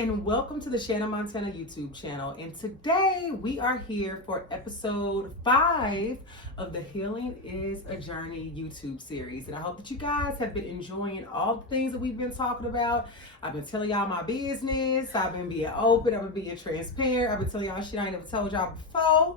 and welcome to the Shannon Montana YouTube channel. And today we are here for episode 5 of the Healing is a Journey YouTube series. And I hope that you guys have been enjoying all the things that we've been talking about. I've been telling y'all my business. I've been being open. I've been being transparent. I've been telling y'all shit I ain't never told y'all before.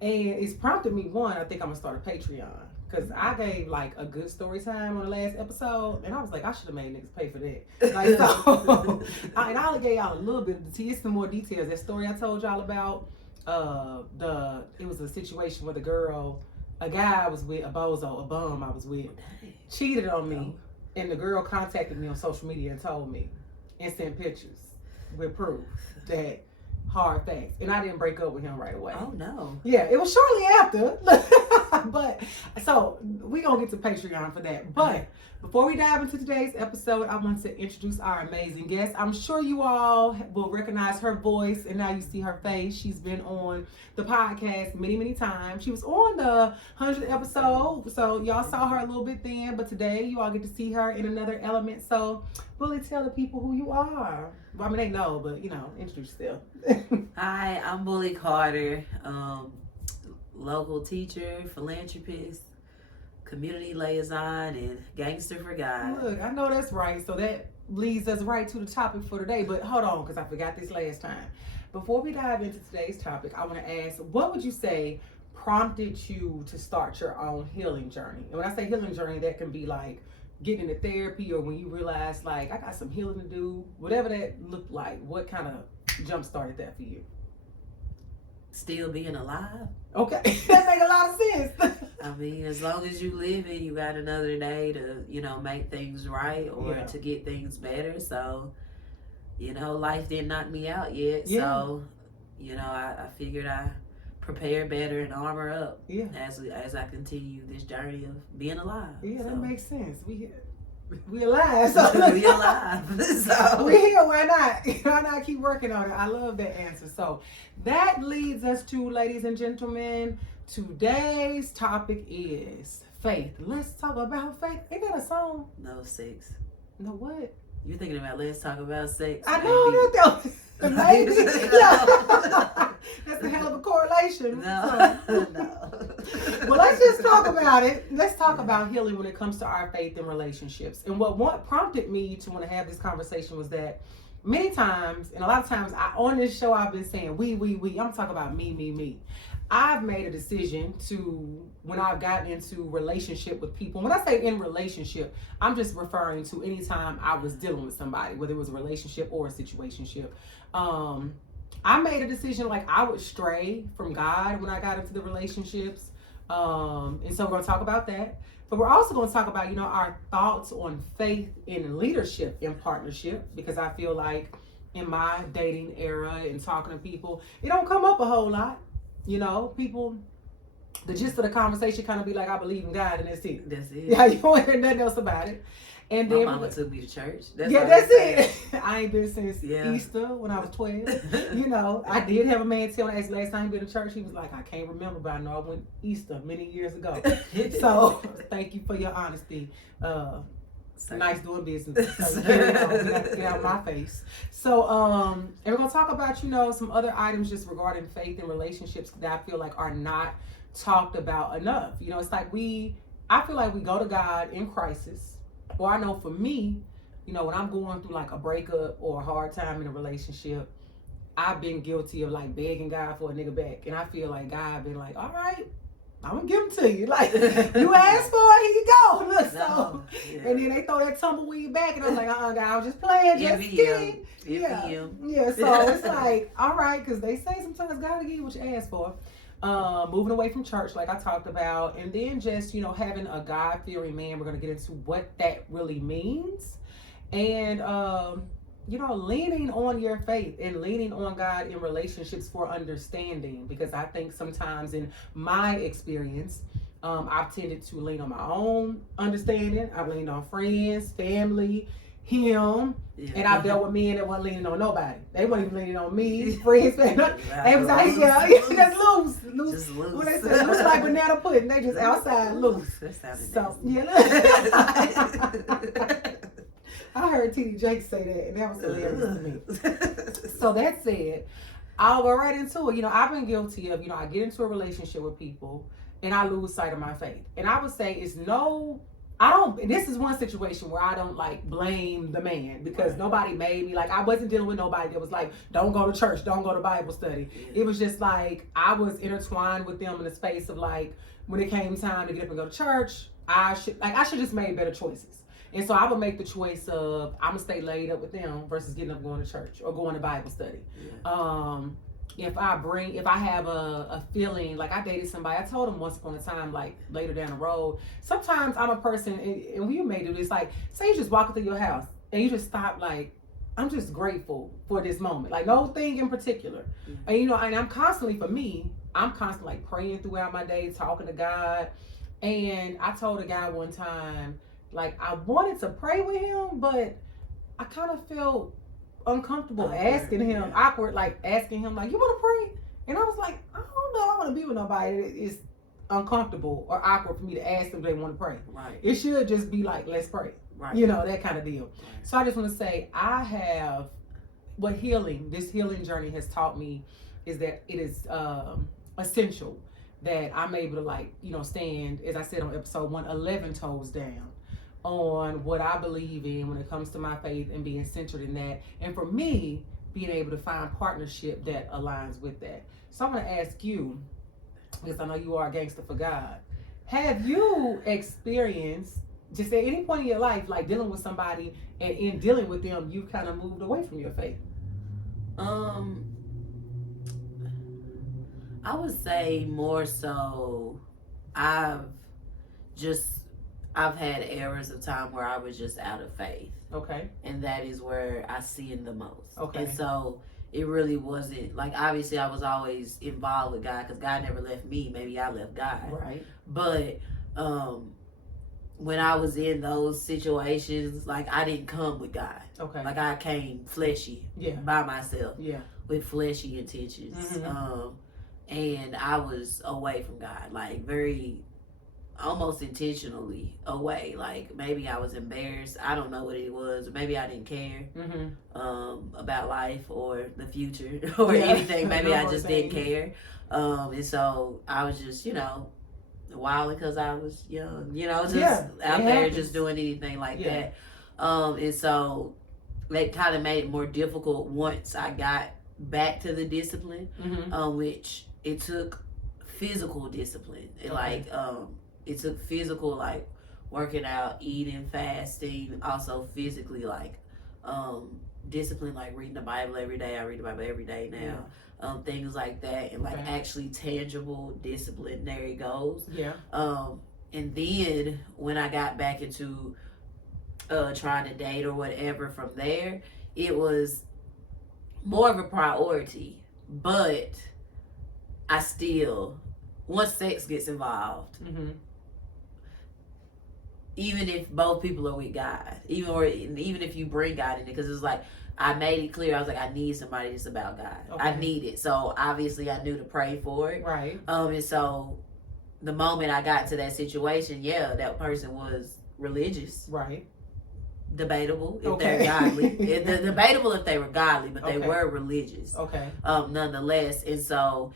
And it's prompted me, one, I think I'm going to start a Patreon. Because I gave like a good story time on the last episode, and I was like, I should have made niggas pay for that. Like, so, and I only gave y'all a little bit of the tea. It's some more details. That story I told y'all about, it was a situation where a guy I was with, a bum I was with, cheated on me, and the girl contacted me on social media and told me, and sent pictures with proof that hard facts, and I didn't break up with him right away. Oh no. Yeah, it was shortly after. But so we gonna get to Patreon for that. But before we dive into today's episode, I want to introduce our amazing guest. I'm sure you all will recognize her voice, and now you see her face. She's been on the podcast many times. She was on the 100th episode, so y'all saw her a little bit then, but today you all get to see her in another element. So Bulli, tell the people who you are. Well, I mean, they know, but introduce yourself. Hi, I'm Bulli Carter, local teacher, philanthropist, community liaison, and gangster for God. Look, I know that's right. So that leads us right to the topic for today. But hold on, because I forgot this last time. Before we dive into today's topic, I want to ask, what would you say prompted you to start your own healing journey? And when I say healing journey, that can be like getting into therapy, or when you realize, like, I got some healing to do, whatever that looked like. What kind of jump started that for you? Still being alive. Okay, that make a lot of sense. I mean, as long as you live it, you got another day to, make things right or to get things better. So, life didn't knock me out yet. Yeah. So, I figured I prepare better and armor up as I continue this journey of being alive. Yeah, so. That makes sense. We alive. So we alive. So we here. Why not? Why not keep working on it? I love that answer. So that leads us to, ladies and gentlemen, today's topic is faith. Let's talk about faith. Ain't that a song? No, sex. No, what? You're thinking about let's talk about sex. I know that. Maybe. Yeah. That's a hell of a correlation. No. Well, let's just talk about it. Let's talk about healing when it comes to our faith and relationships. And what prompted me to want to have this conversation was that many times, and a lot of times on this show, I've been saying we. I'm talking about me. I've made a decision to, when I've gotten into relationship with people, when I say in relationship, I'm just referring to any time I was dealing with somebody, whether it was a relationship or a situationship. I made a decision, like, I would stray from God when I got into the relationships. And so we're going to talk about that. But we're also going to talk about, our thoughts on faith in leadership in partnership, because I feel like in my dating era and talking to people, it don't come up a whole lot. People, the gist of the conversation kind of be like, I believe in God, and that's it. That's it. Yeah, you don't hear nothing else about it. And my then mama took me to church. That's it. I ain't been since Easter when I was 12. I did have a man tell me last time he been to church. He was like, I can't remember, but I know I went Easter many years ago. So thank you for your honesty. Nice doing business. So carry on. We got to get out my face. So, and we're gonna talk about, some other items just regarding faith and relationships that I feel like are not talked about enough. It's like I feel like we go to God in crisis. Or I know for me, when I'm going through like a breakup or a hard time in a relationship, I've been guilty of like begging God for a nigga back. And I feel like God been like, all right, I'm gonna give them to you. Like, you asked for it, here you go. Look, so, and then they throw that tumbleweed back, and I'm like, God, I was just playing, just kidding. Yeah, so it's like, all right, because they say sometimes God will give you what you ask for. Moving away from church, like I talked about, and then just, having a God-fearing man. We're going to get into what that really means. And, leaning on your faith and leaning on God in relationships for understanding. Because I think sometimes in my experience, I've tended to lean on my own understanding. I've leaned on friends, family, him, and I've dealt with men that weren't leaning on nobody. They weren't even leaning on me, friends, family. They was like, just loose. Just loose. What they say, loose like banana pudding. They just outside loose. That sounded so, I heard T.D. Jakes say that, and that was hilarious to me. So that said, I'll go right into it. I've been guilty of, I get into a relationship with people and I lose sight of my faith. And I would say this is one situation where I don't like blame the man because nobody made me. Like, I wasn't dealing with nobody that was like, don't go to church, don't go to Bible study. It was just like, I was intertwined with them in the space of like, when it came time to get up and go to church, I should just made better choices. And so I would make the choice of, I'm gonna stay laid up with them versus getting up and going to church or going to Bible study. If I have a feeling, like I dated somebody, I told him once upon a time, like later down the road, sometimes I'm a person, and we may do this, like, say you just walk through your house and you just stop, like, I'm just grateful for this moment, like no thing in particular. And and I'm constantly like praying throughout my day, talking to God. And I told a guy one time, like, I wanted to pray with him, but I kind of felt uncomfortable asking him, like asking him, like, you want to pray? And I was like, I don't know, I want to be with nobody. It's uncomfortable or awkward for me to ask them if they want to pray. Right. It should just be like, let's pray. Right. That kind of deal. Right. So I just want to say, this healing journey has taught me is that it is essential that I'm able to, like, stand, as I said on episode 1, 11 toes down on what I believe in when it comes to my faith and being centered in that. And for me, being able to find partnership that aligns with that. So I'm going to ask you, because I know you are a gangster for God, have you experienced, just at any point in your life, like dealing with somebody, and in dealing with them, you kind of moved away from your faith? I would say more so I've had eras of time where I was just out of faith. Okay. And that is where I sin the most. Okay. And so it really wasn't, like, obviously I was always involved with God because God never left me. Maybe I left God. Right. But when I was in those situations, like, I didn't come with God. Okay. Like, I came fleshy by myself. Yeah. With fleshy intentions. Mm-hmm. And I was away from God, like very almost intentionally away. Like, maybe I was embarrassed. I don't know what it was. Or maybe I didn't care about life or the future or anything. Maybe I just didn't care. And so I was just, wild because I was young, just out there just doing anything like that. And so that kind of made it more difficult once I got back to the discipline, which it took physical discipline. It took physical, like working out, eating, fasting, also physically, like discipline, like reading the Bible every day. I read the Bible every day now. Things like that, and like actually tangible disciplinary goals. Yeah. And then when I got back into trying to date or whatever from there, it was more of a priority, but I still, once sex gets involved, even if both people are with God, even if you bring God in it, because it's like, I made it clear, I was like, I need somebody that's about God. Okay. I need it. So obviously I knew to pray for it. Right. And so the moment I got to that situation, that person was religious. Right. Debatable if they're godly. Debatable if they were godly, but they were religious. Okay. Nonetheless. And so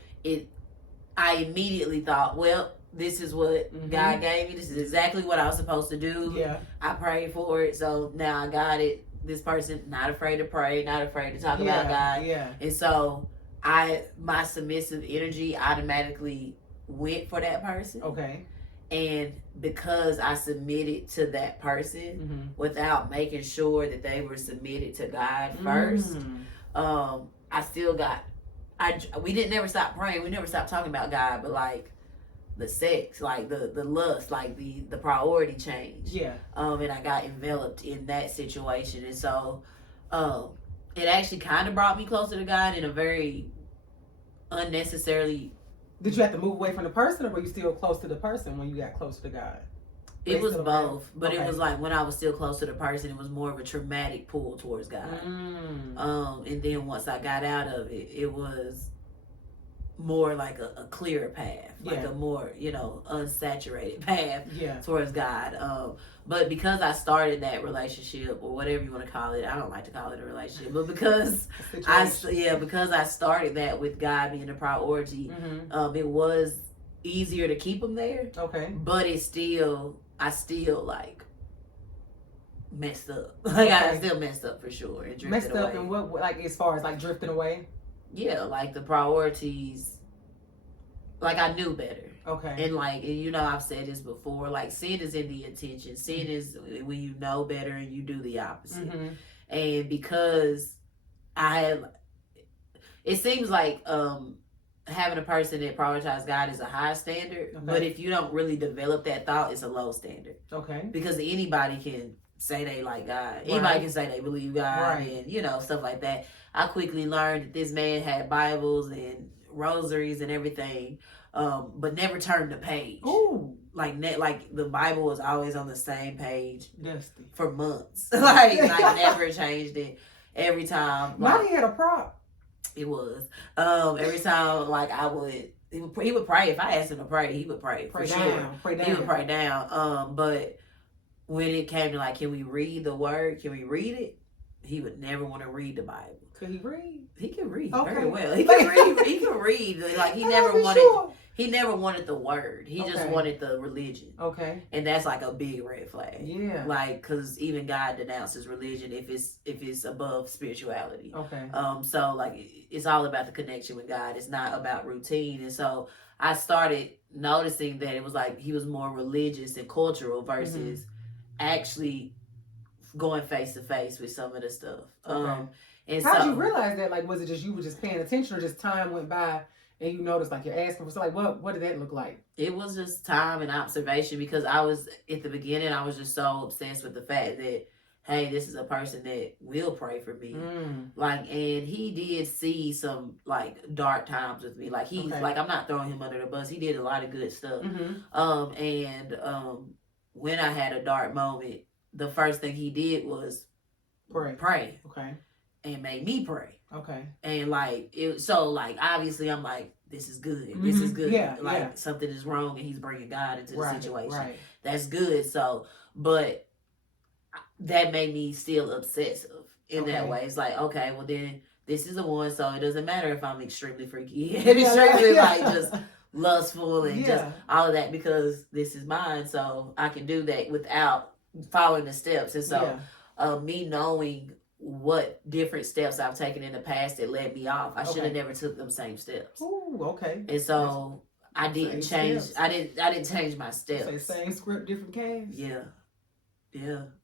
I immediately thought, well, this is what God gave me. This is exactly what I was supposed to do. Yeah. I prayed for it. So now I got it. This person, not afraid to pray, not afraid to talk about God. Yeah. And so my submissive energy automatically went for that person. Okay. And because I submitted to that person without making sure that they were submitted to God first, I still got, we didn't never stop praying. We never stopped talking about God, but like the sex, like the lust, like the priority change. Yeah. And I got enveloped in that situation. And so it actually kind of brought me closer to God in a very unnecessarily. Did you have to move away from the person, or were you still close to the person when you got closer to God? It was both, but it was like when I was still close to the person, it was more of a traumatic pull towards God. And then once I got out of it, it was more like a clearer path, like a more, unsaturated path towards God. But because I started that relationship, or whatever you want to call it, I don't like to call it a relationship, but because because I started that with God being a priority, it was easier to keep him there. Okay. But I still like messed up. Like I still messed up for sure and drifted messed up away. And what, like as far as like drifting away? Yeah, like the priorities, like I knew better. Okay. And like, I've said this before, like sin is in the intention. Sin is when you know better and you do the opposite. And because it seems like having a person that prioritizes God is a high standard, but if you don't really develop that thought, it's a low standard. Okay. Because anybody can say they like God. Anybody can say they believe God and, stuff like that. I quickly learned that this man had Bibles and rosaries and everything, but never turned the page. Ooh. Like the Bible was always on the same page Dusty. for months. like never changed it. Every time. Now he had a prop. It was. Every time like he would pray. If I asked him to pray, he would pray. Pray for down. Sure. Pray down. He would pray down. But when it came to like, can we read the word? Can we read it? He would never want to read the Bible. Could he read? He can read very well. He can read. He can read. Like he never wanted. Sure. He never wanted the word. He just wanted the religion. Okay. And that's like a big red flag. Yeah. Like, cause even God denounces religion if it's above spirituality. Okay. So like it's all about the connection with God. It's not about routine. And so I started noticing that it was like he was more religious and cultural versus actually going face to face with some of the stuff. Okay. And how did you realize that? Like, was it just you were just paying attention, or just time went by and you noticed like you're asking for something? Like, what did that look like? It was just time and observation, because I was at the beginning, I was just so obsessed with the fact that, hey, this is a person that will pray for me. Like, and he did see some like dark times with me. Like he's like, I'm not throwing him under the bus. He did a lot of good stuff. When I had a dark moment, the first thing he did was pray. Okay. And made me pray. Okay. And like obviously I'm like, this is good. This is good. Yeah. Like something is wrong, and he's bringing God into the situation. Right. That's good. So, but that made me still obsessive in that way. It's like, okay, well then this is the one. So it doesn't matter if I'm extremely freaky and extremely like just lustful and just all of that, because this is mine. So I can do that without following the steps. And so me knowing what different steps I've taken in the past that led me off, I should have never took them same steps. Ooh, okay. And so I didn't change. I didn't change my steps. Say same script, different cast. Yeah.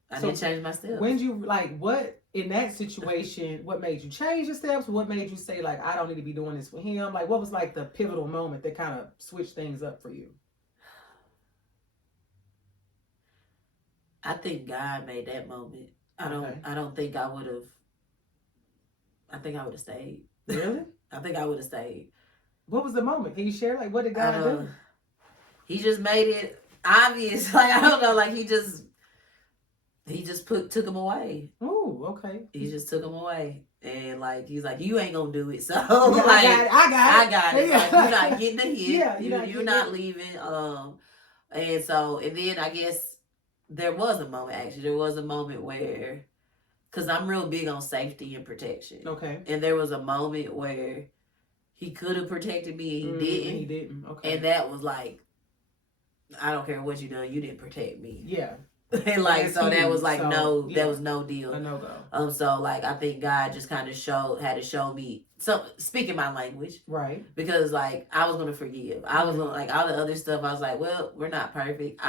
I didn't change my steps. When you what in that situation? What made you change your steps? What made you say like, I don't need to be doing this with him? Like, what was like the pivotal moment that kind of switched things up for you? I think God made that moment. I don't think I would have. I think I would have stayed. Really? I think I would have stayed. What was the moment? Can you share? Like, what did God do? He just made it obvious. Like, I don't know. Like, he just took him away. Ooh, okay. He just took him away. And like, he's like, you ain't gonna do it. So like, I got it. Like, you're not getting the hit. Yeah, you're not leaving. And then I guess there was a moment, actually. There was a moment where, because I'm real big on safety and protection. Okay. And there was a moment where he could have protected me and he didn't. Okay. And that was like, I don't care what you done, you didn't protect me. Yeah. And like, so that was like, that was no deal. A no-go. So like, I think God just kind of had to show me, so speaking my language. Right. Because like, I was going to forgive. I was gonna, like, all the other stuff, I was like, well, we're not perfect.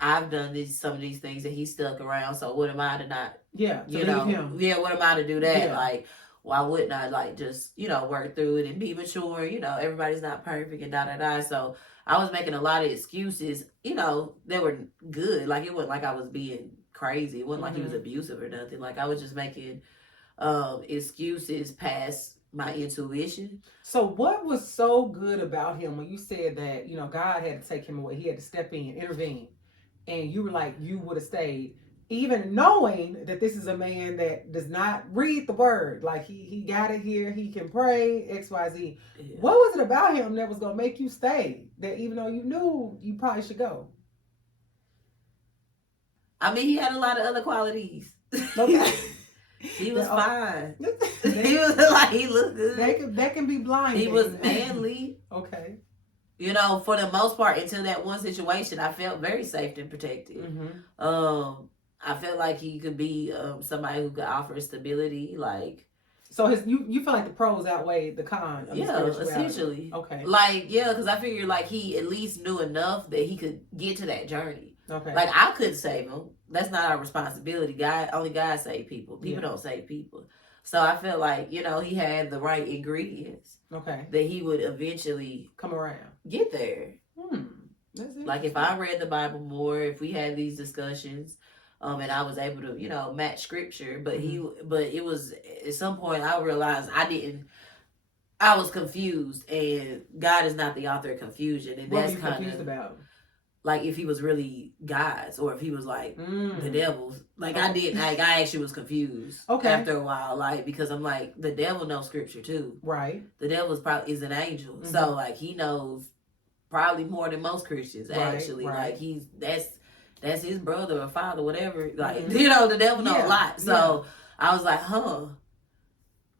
I've done some of these things that he stuck around. So what am I to not? Yeah. What am I to do that? Yeah. Like, why wouldn't I like just work through it and be mature? Everybody's not perfect and da. So I was making a lot of excuses. They were good. Like, it wasn't like I was being crazy. It wasn't like he was abusive or nothing. Like, I was just making excuses past my intuition. So what was so good about him when you said that God had to take him away? He had to step in, intervene. And you were like, you would have stayed. even knowing that this is a man that does not read the word, like he got it here, he can pray, XYZ. Yeah. What was it about him that was gonna make you stay? That even though you knew you probably should go. I mean, he had a lot of other qualities. Okay. He was fine. He was like, he looked good. That can be blinding. He was manly. Okay. You know, for the most part, until that one situation, I felt very safe and protected. Mm-hmm. I felt like he could be somebody who could offer stability, like. So you feel like the pros outweigh the cons. Yeah, essentially. Okay. Like, yeah, because I figured like he at least knew enough that he could get to that journey. Okay. Like I couldn't save him. That's not our responsibility. Only God save people. People don't save people. So I felt like, you know, he had the right ingredients. Okay. That he would eventually come around. Get there. Like if I read the Bible more, if we had these discussions, and I was able to, you know, match scripture, but it was at some point I realized I was confused, and God is not the author of confusion, and what that's were you confused about? Like if he was really God's, or if he was like the devil's. Like I actually was confused. Okay. After a while, like because I'm like the devil knows scripture too. Right. The devil is an angel, so like he knows probably more than most Christians actually. Right. Like that's his brother or father, whatever. Like you know, the devil knows a lot. So I was like,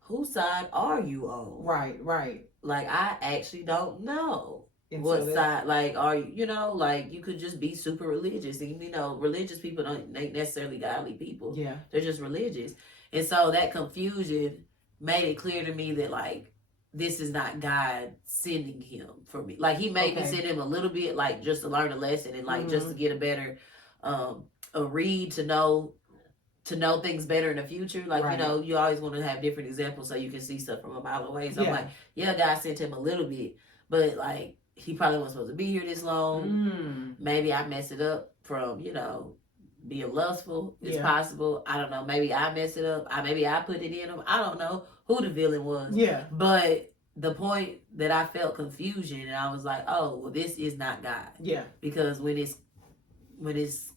whose side are you on? Right. Like I actually don't know. What side, like, are you know, like, you could just be super religious. And, you know, religious people ain't necessarily godly people. Yeah. They're just religious. And so that confusion made it clear to me that, like, this is not God sending him for me. Like, he made me send him a little bit, like, just to learn a lesson and, like, just to get a better, a read to know things better in the future. Like, you know, you always want to have different examples so you can see stuff from a mile away. So I'm like, God sent him a little bit. But, like, he probably wasn't supposed to be here this long. Maybe I messed it up from, you know, being lustful. It's possible. I don't know. Maybe I messed it up. Maybe I put it in him. I don't know who the villain was. Yeah. But the point that I felt confusion, and I was like, oh, well, this is not God. Yeah. Because when it's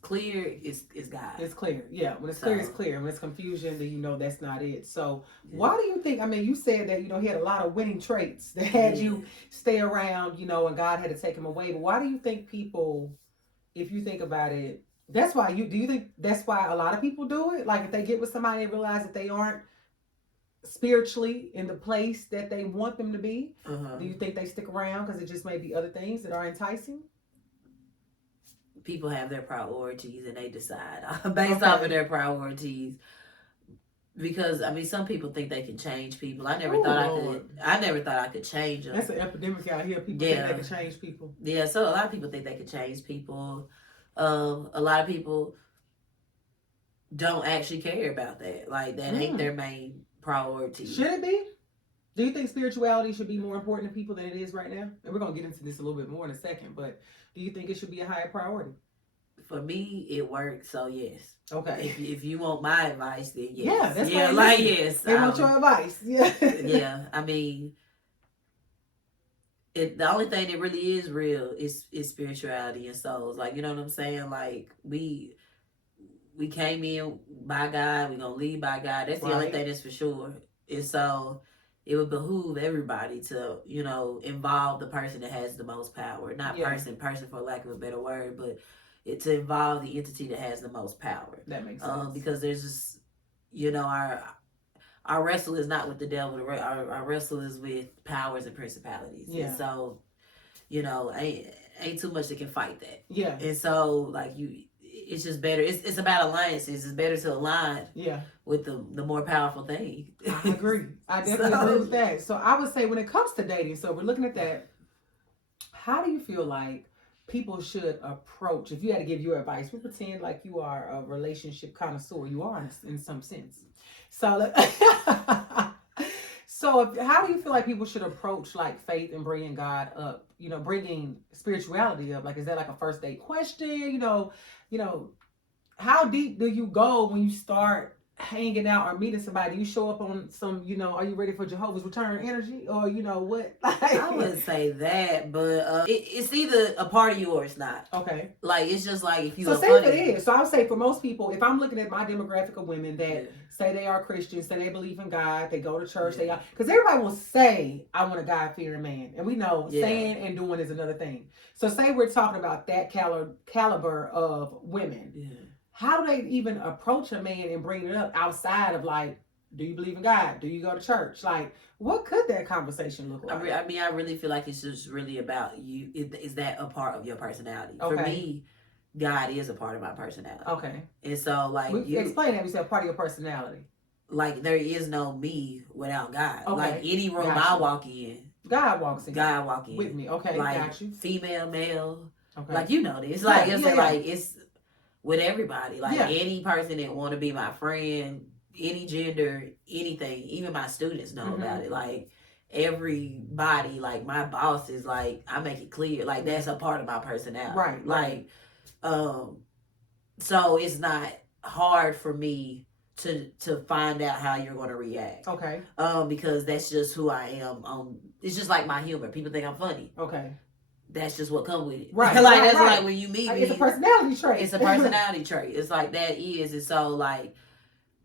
clear, it's God. It's clear. Yeah. When it's clear, it's clear. When it's confusion, then you know that's not it. So why do you think, I mean, you said that, you know, he had a lot of winning traits that had you stay around, you know, and God had to take him away. But why do you think people, if you think about it, do you think that's why a lot of people do it? Like if they get with somebody and realize that they aren't spiritually in the place that they want them to be, do you think they stick around because it just may be other things that are enticing? People have their priorities and they decide based off of their priorities. Because I mean, some people think they can change people. I never thought I could change them. That's an epidemic out here. People think they can change people. Yeah, so a lot of people think they can change people. A lot of people don't actually care about that. Like that ain't their main priority. Should it be? Do you think spirituality should be more important to people than it is right now? And we're gonna get into this a little bit more in a second, but do you think it should be a higher priority? For me, it works, so yes. Okay. If you want my advice, then yes. Yeah, that's yes. They want your advice. Yeah. Yeah, I mean, the only thing that really is real is spirituality and souls. Like, you know what I'm saying? Like, we came in by God, we're gonna leave by God. That's the only thing that's for sure. And so it would behoove everybody to, you know, involve the person that has the most power. Not person for lack of a better word, but to involve the entity that has the most power. That makes sense. Because there's just, you know, our wrestle is not with the devil. Our wrestle is with powers and principalities. Yeah. And so, you know, ain't too much that can fight that. Yeah. And so, like, it's just better. It's about alliances. It's better to align with the more powerful thing. I agree. I definitely agree with that. So I would say when it comes to dating, so we're looking at that, how do you feel like people should approach, if you had to give your advice, we pretend like you are a relationship connoisseur. You are in some sense. So, how do you feel like people should approach like faith and bringing God up, you know, bringing spirituality up? Like, is that like a first date question? You know, how deep do you go when you start hanging out or meeting somebody, you show up on some, are you ready for Jehovah's Return energy, or what? I wouldn't say that, but it's either a part of you or it's not. Okay. Like, it's just like if you. So say if it is. So I would say for most people, if I'm looking at my demographic of women that say they are Christians, say they believe in God, they go to church, they are, because everybody will say I want a God-fearing man, and we know saying and doing is another thing. So say we're talking about that caliber of women. Yeah. How do they even approach a man and bring it up outside of like, do you believe in God? Do you go to church? Like, what could that conversation look like? I really feel like it's just really about you. Is that a part of your personality? Okay. For me, God is a part of my personality. Okay. And so, like, explain that. We said part of your personality. Like, there is no me without God. Okay. Like, any room I walk in, God walks in. God walk in with me. Okay. Like, got you. Female, male. Okay. Like, this. Like, it's with everybody. Like, any person that want to be my friend, any gender, anything, even my students know about it. Like, everybody, like, my bosses, like, I make it clear, like, that's a part of my personality. Right. Like, so it's not hard for me to find out how you're going to react. Okay. Because that's just who I am. It's just like my humor. People think I'm funny. Okay. That's just what comes with it. Right. Like, that's like when you meet me. It's a personality trait. It's a personality trait. It's like that is. And so, like,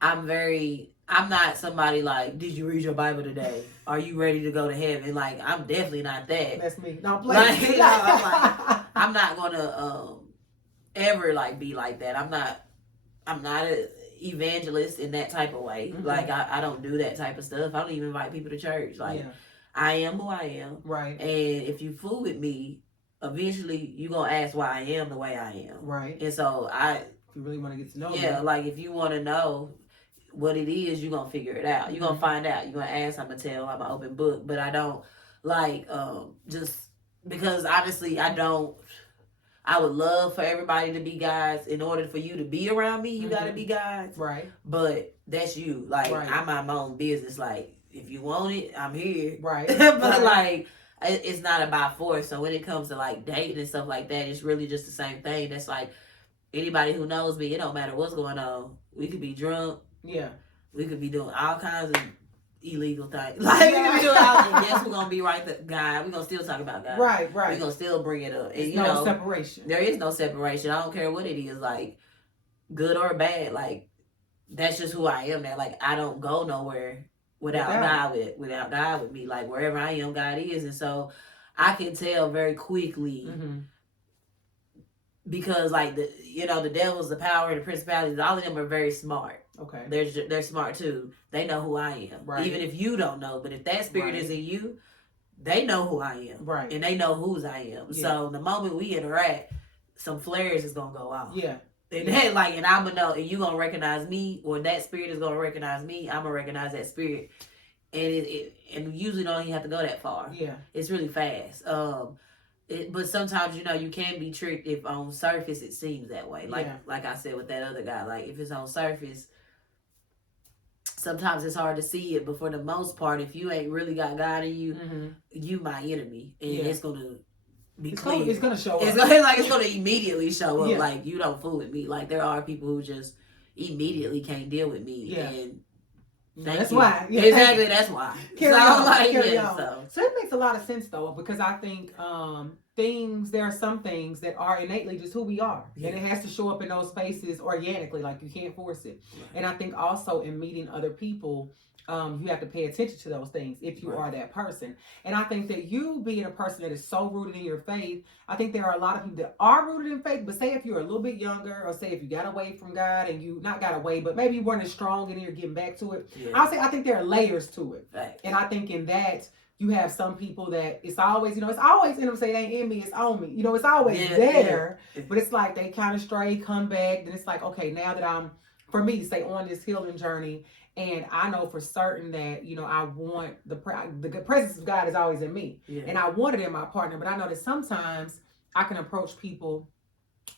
I'm not somebody like, did you read your Bible today? Are you ready to go to heaven? Like, I'm definitely not that. That's me. No, please. I'm not going to ever, like, be like that. I'm not an evangelist in that type of way. Mm-hmm. Like, I don't do that type of stuff. I don't even invite people to church. Like, I am who I am. Right. And if you fool with me, eventually you're going to ask why I am the way I am. Right. And so if you really want to get to know me. Like, if you want to know what it is, you're going to figure it out. You're going to find out. You're going to ask, I'm going to tell, I'm an open book. But I don't, like, just because honestly, I would love for everybody to be guys. In order for you to be around me, you got to be guys. Right. But that's you. Like, I mind my own business. Like, if you want it, I'm here. Right. But like, it's not about force. So when it comes to like dating and stuff like that, it's really just the same thing. That's like, anybody who knows me, it don't matter what's going on. We could be drunk. Yeah. We could be doing all kinds of illegal things. Like, we could be doing all things. Yes, we're going to be right to God. We're going to still talk about God. Right. We're going to still bring it up. And, no separation. There is no separation. I don't care what it is, like, good or bad. Like, that's just who I am now. Like, I don't go nowhere without God with me. Like, wherever I am, God is. And so I can tell very quickly because, like, the devils, the power, the principalities, all of them are very smart. Okay. They're smart too. They know who I am. Right. Even if you don't know. But if that spirit is in you, they know who I am. Right. And they know whose I am. Yeah. So the moment we interact, some flares is going to go off. Yeah. And then, like, and I'm gonna know, and you gonna recognize me, or that spirit is gonna recognize me. I'm gonna recognize that spirit, and and usually don't even have to go that far. Yeah, it's really fast. But sometimes you can be tricked if on surface it seems that way. Like I said with that other guy, like if it's on surface, sometimes it's hard to see it. But for the most part, if you ain't really got God in you, you my enemy, and it's gonna. It's gonna show up. It's gonna immediately show up. Like, you don't fool with me. Like, there are people who just immediately can't deal with me. Yeah. And that's why. Yeah. Exactly, that's why. Carry on. So it makes a lot of sense though, because I think there are some things that are innately just who we are. Yeah. And it has to show up in those spaces organically, like you can't force it. Right. And I think also in meeting other people, you have to pay attention to those things if you are that person. And I think that you being a person that is so rooted in your faith, I think there are a lot of people that are rooted in faith, but say if you're a little bit younger, or say if you got away from God and you not got away, but maybe you weren't as strong and you're getting back to it. Yeah. I think there are layers to it. Right. And I think in that, you have some people that it's always, and I'm saying it ain't in me, it's on me. It's always there, but it's like they kind of stray, come back. Then it's like, okay, now that for me, say on this healing journey, and I know for certain that, I want the presence of God is always in me. Yeah. And I want it in my partner. But I know that sometimes I can approach people,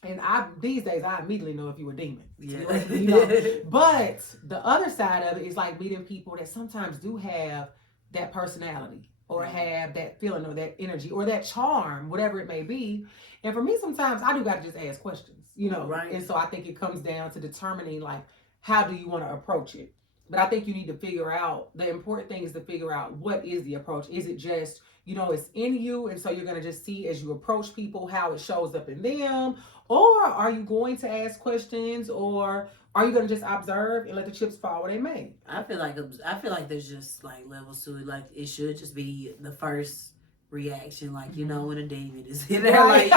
and these days I immediately know if you're a demon. Yeah. But the other side of it is like meeting people that sometimes do have that personality, or have that feeling, or that energy, or that charm, whatever it may be. And for me, sometimes I do got to just ask questions, Right. And so I think it comes down to determining, like, how do you want to approach it? But I think you need to figure out, the important thing is to figure out what is the approach. Is it just, it's in you, and so you're going to just see as you approach people how it shows up in them? Or are you going to ask questions, or are you going to just observe and let the chips fall where they may? I feel like there's just like levels to it. Like it should just be the first reaction, like when a demon is in there, like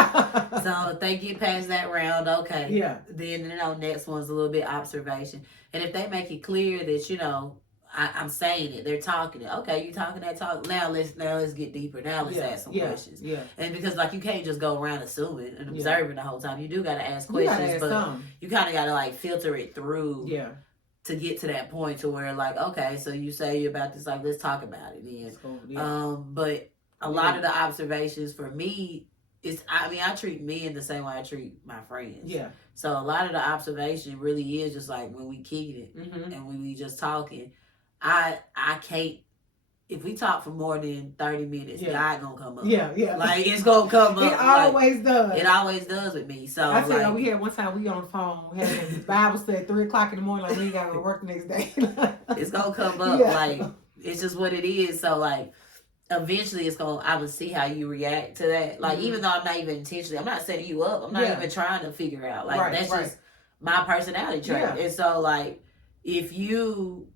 so if they get past that round, okay, then next one's a little bit observation, and if they make it clear that I'm saying it, they're talking it, okay, you talking that talk, now let's get deeper, now let's ask some questions, and because like you can't just go around assuming and observing the whole time, you do got to ask questions, but you kind of got to like filter it through to get to that point to where like, okay, so you say you're about this, like let's talk about it then, but a lot of the observations for me is, I treat men the same way I treat my friends. Yeah. So a lot of the observation really is just like when we kick it and when we just talking, I can't, if we talk for more than 30 minutes, God gonna come up. Yeah. Like it's gonna come up. It always does. It always does with me. So I tell you, we had one time we on the phone, we had a Bible study at 3:00 in the morning, like we ain't gotta go to work the next day. It's gonna come up. Like it's just what it is. So like eventually I would see how you react to that. Like even though I'm not even intentionally, I'm not setting you up. I'm not even trying to figure out. Like that's just my personality trait. And so like if you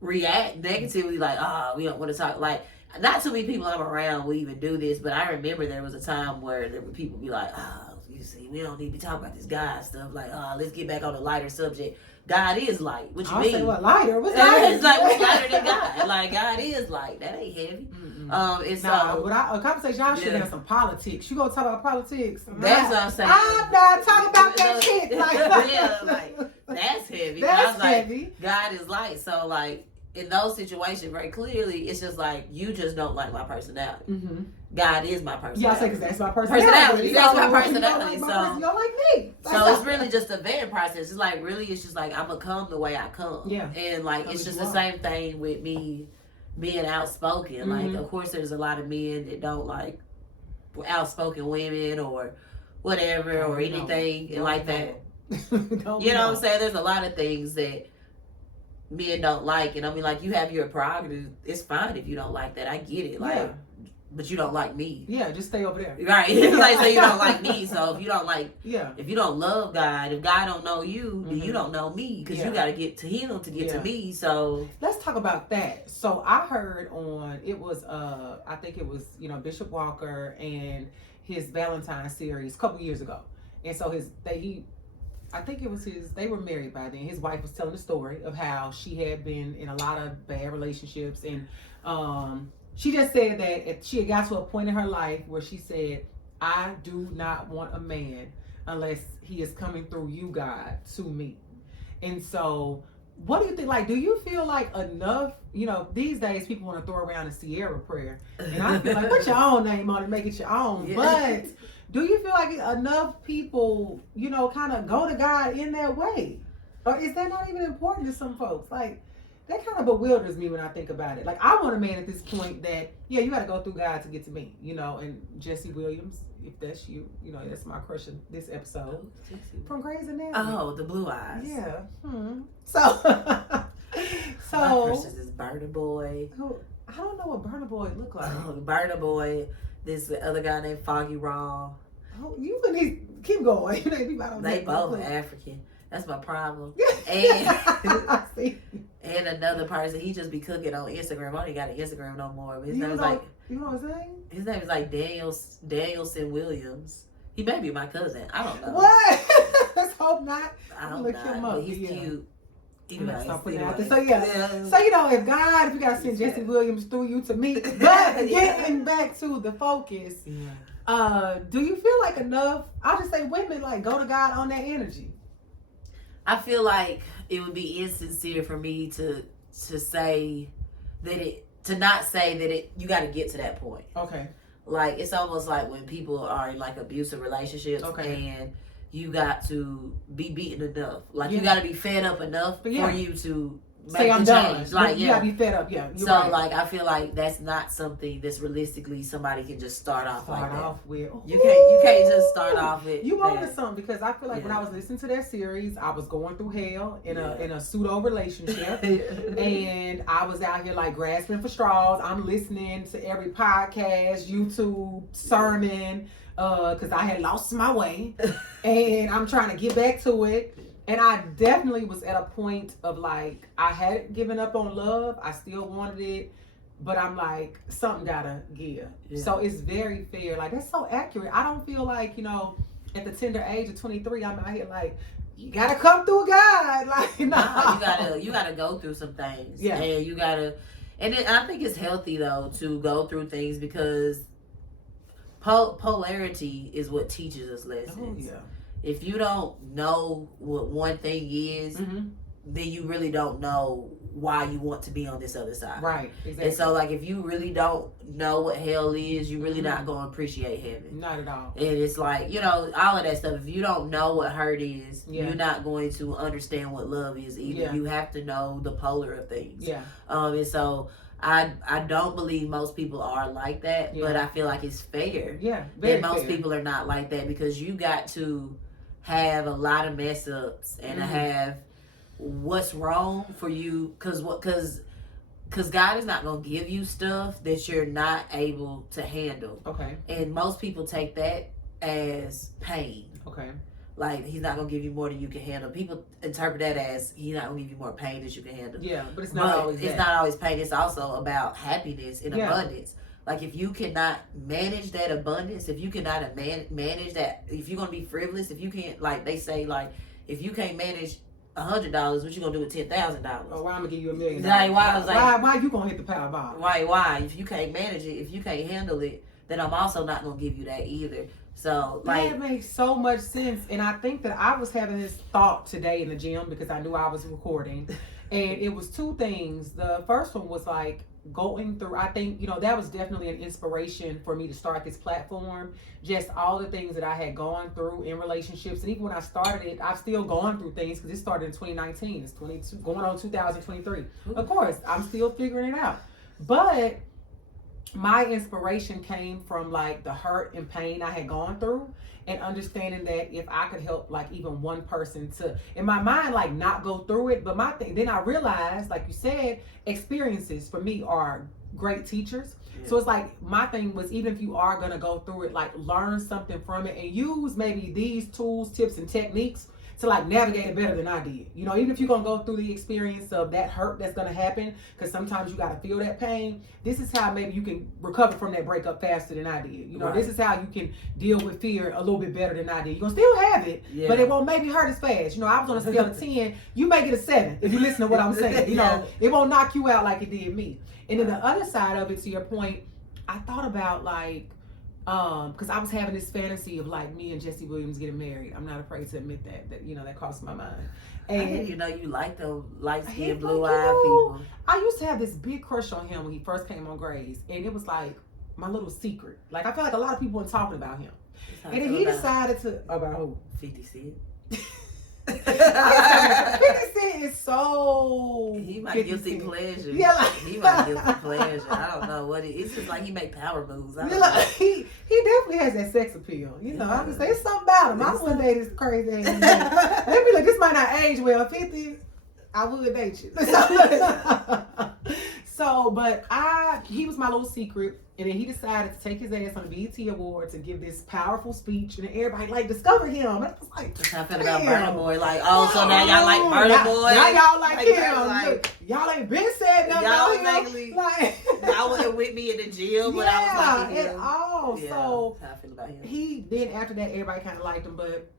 react negatively, like we don't want to talk, like not too many people I'm around will even do this, but I remember there was a time where there were people be like, you see, we don't need to be talking about this God stuff. Like, let's get back on a lighter subject. God is light. What you mean? Say what, lighter? What's lighter? It's like what's lighter than God? Like God is light. That ain't heavy. It's a conversation y'all should have some politics. You gonna talk about politics? That's what I'm saying. I'm not talking about that shit. Like that's heavy. That's heavy. Like, God is light. So like in those situations, very clearly, it's just like you just don't like my personality. God is my personality. Yeah, I say because that's my personality. That's my personality. You don't like me. So it's really just a vetting process. It's like really, it's just like I'm gonna come the way I come. Yeah. And like it's just the same thing with me being outspoken. Like of course there's a lot of men that don't like outspoken women or whatever or anything like that. You know what I'm saying? There's a lot of things that men don't like, and I mean like you have your prerogative. It's fine if you don't like that. I get it. Like but you don't like me. Yeah, just stay over there. Right. Like so you don't like me. So if you don't like if you don't love God, if God don't know you, then you don't know me. Because you gotta get to him to get to me. So let's talk about that. So I heard on I think it was, Bishop Walker and his Valentine series a couple years ago. And so they were married by then. His wife was telling the story of how she had been in a lot of bad relationships, and she just said that she had got to a point in her life where she said, I do not want a man unless he is coming through you, God, to me. And so what do you think? Like, do you feel like enough, these days people want to throw around a Sierra prayer. And I feel like put your own name on it, make it your own. Yeah. But do you feel like enough people, kind of go to God in that way? Or is that not even important to some folks? Like, that kind of bewilders me when I think about it. Like, I want a man at this point that, you got to go through God to get to me, and Jesse Williams, if that's you, that's my crush in this episode. From Grey's Anatomy. Oh, the blue eyes. Yeah. So. My crush is Burna Boy. I don't know what Burna Boy look like. Oh, Burna Boy. This other guy named Foggy Raw. Oh, you can keep going. They both African. That's my problem. And and another person, he just be cooking on Instagram. I don't got an Instagram no more. But his name is like, you know his name? His name is like Danielson Williams. He may be my cousin. I don't know. What? Let's hope not. I don't know. But he's cute. Anyway. So if you gotta send Jesse Williams through you to me, but getting back to the focus, do you feel like enough? I'll just say women like go to God on that energy. I feel like it would be insincere for me to say that you got to get to that point. Okay. Like it's almost like when people are in like abusive relationships and you got to be beaten enough. Like, you got to be fed up enough for you to say I'm done. Like, you gotta be fed up. Yeah. So right. Like, I feel like that's not something that's realistically somebody can just start off with. You can't just start off with. You wanted something, because I feel like when I was listening to that series, I was going through hell in a pseudo relationship, and I was out here like grasping for straws. I'm listening to every podcast, YouTube, sermon, because I had lost my way, and I'm trying to get back to it. And I definitely was at a point of like, I hadn't given up on love. I still wanted it. But I'm like, something gotta give. Yeah. So it's very fair. Like, that's so accurate. I don't feel like, at the tender age of 23, I'm out here like, you gotta come through God. Like, no. You gotta go through some things. Yeah. And you gotta, I think it's healthy though to go through things, because polarity is what teaches us lessons. Oh, yeah. If you don't know what one thing is, then you really don't know why you want to be on this other side. Right, exactly. And so, like, if you really don't know what hell is, you really not going to appreciate heaven. Not at all. And it's like, all of that stuff. If you don't know what hurt is, you're not going to understand what love is either. Yeah. You have to know the polar of things. Yeah. And so I don't believe most people are like that, but I feel like it's fair. Yeah, that most people are not like that, because you got to have a lot of mess ups and to have what's wrong for you, because God is not going to give you stuff that you're not able to handle. Okay. And most people take that as pain. Okay. Like, he's not going to give you more than you can handle. People interpret that as he's not going to give you more pain than you can handle. Yeah, but it's not always It's not always pain. It's also about happiness and abundance. Like, if you cannot manage that abundance, if you cannot manage that, if you're going to be frivolous, if you can't, like they say, like, if you can't manage $100, what you going to do with $10,000? Oh, why I'm going to give you $1 million? Like, why you going to hit the Powerball? Why? If you can't manage it, if you can't handle it, then I'm also not going to give you that either. So, like, that makes so much sense. And I think that I was having this thought today in the gym, because I knew I was recording. And it was two things. The first one was like, going through, I think, that was definitely an inspiration for me to start this platform. Just all the things that I had gone through in relationships. And even when I started it, I've still gone through things, because it started in 2019. It's 22, going on 2023. Of course, I'm still figuring it out. But my inspiration came from like the hurt and pain I had gone through, and understanding that if I could help like even one person to, in my mind, like not go through it. But my thing, then I realized, like you said, experiences for me are great teachers. Yeah. So it's like, my thing was, even if you are going to go through it, like learn something from it and use maybe these tools, tips, and techniques to like navigate it better than I did. Even if you're going to go through the experience of that hurt that's going to happen, because sometimes you got to feel that pain. This is how maybe you can recover from that breakup faster than I did. Right. This is how you can deal with fear a little bit better than I did. You're going to still have it, but it won't maybe hurt as fast. I was on a scale of 10. You may get a 7 if you listen to what I'm saying. It won't knock you out like it did me. And then the other side of it, to your point, I thought about like, because I was having this fantasy of like me and Jesse Williams getting married. I'm not afraid to admit that that crossed my mind. And I didn't you like the light-skinned, blue-eyed people. I used to have this big crush on him when he first came on Grey's, and it was like my little secret. Like, I feel like a lot of people weren't talking about him. And then he decided to, about who? 50 Cent. 50 Cent is so... He might guilty pleasure. Yeah, like... He might guilty pleasure. I don't know what it is. It's just like he make power moves. He definitely has that sex appeal. I'm just saying, it's something about him. I wouldn't date this crazy ass. They be like, this might not age well. 50, I would date you. So, but he was my little secret. And then he decided to take his ass on the BET Awards and give this powerful speech, and everybody like discovered him. And I was like, that's how I felt about Burna Boy. Like, so now y'all like Burna Boy. Now y'all like him. Like, y'all ain't been said nothing about him. Like, y'all wasn't with me in the gym, but I was like at all. Yeah, so that's how I feel about him. He then after that, everybody kind of liked him, but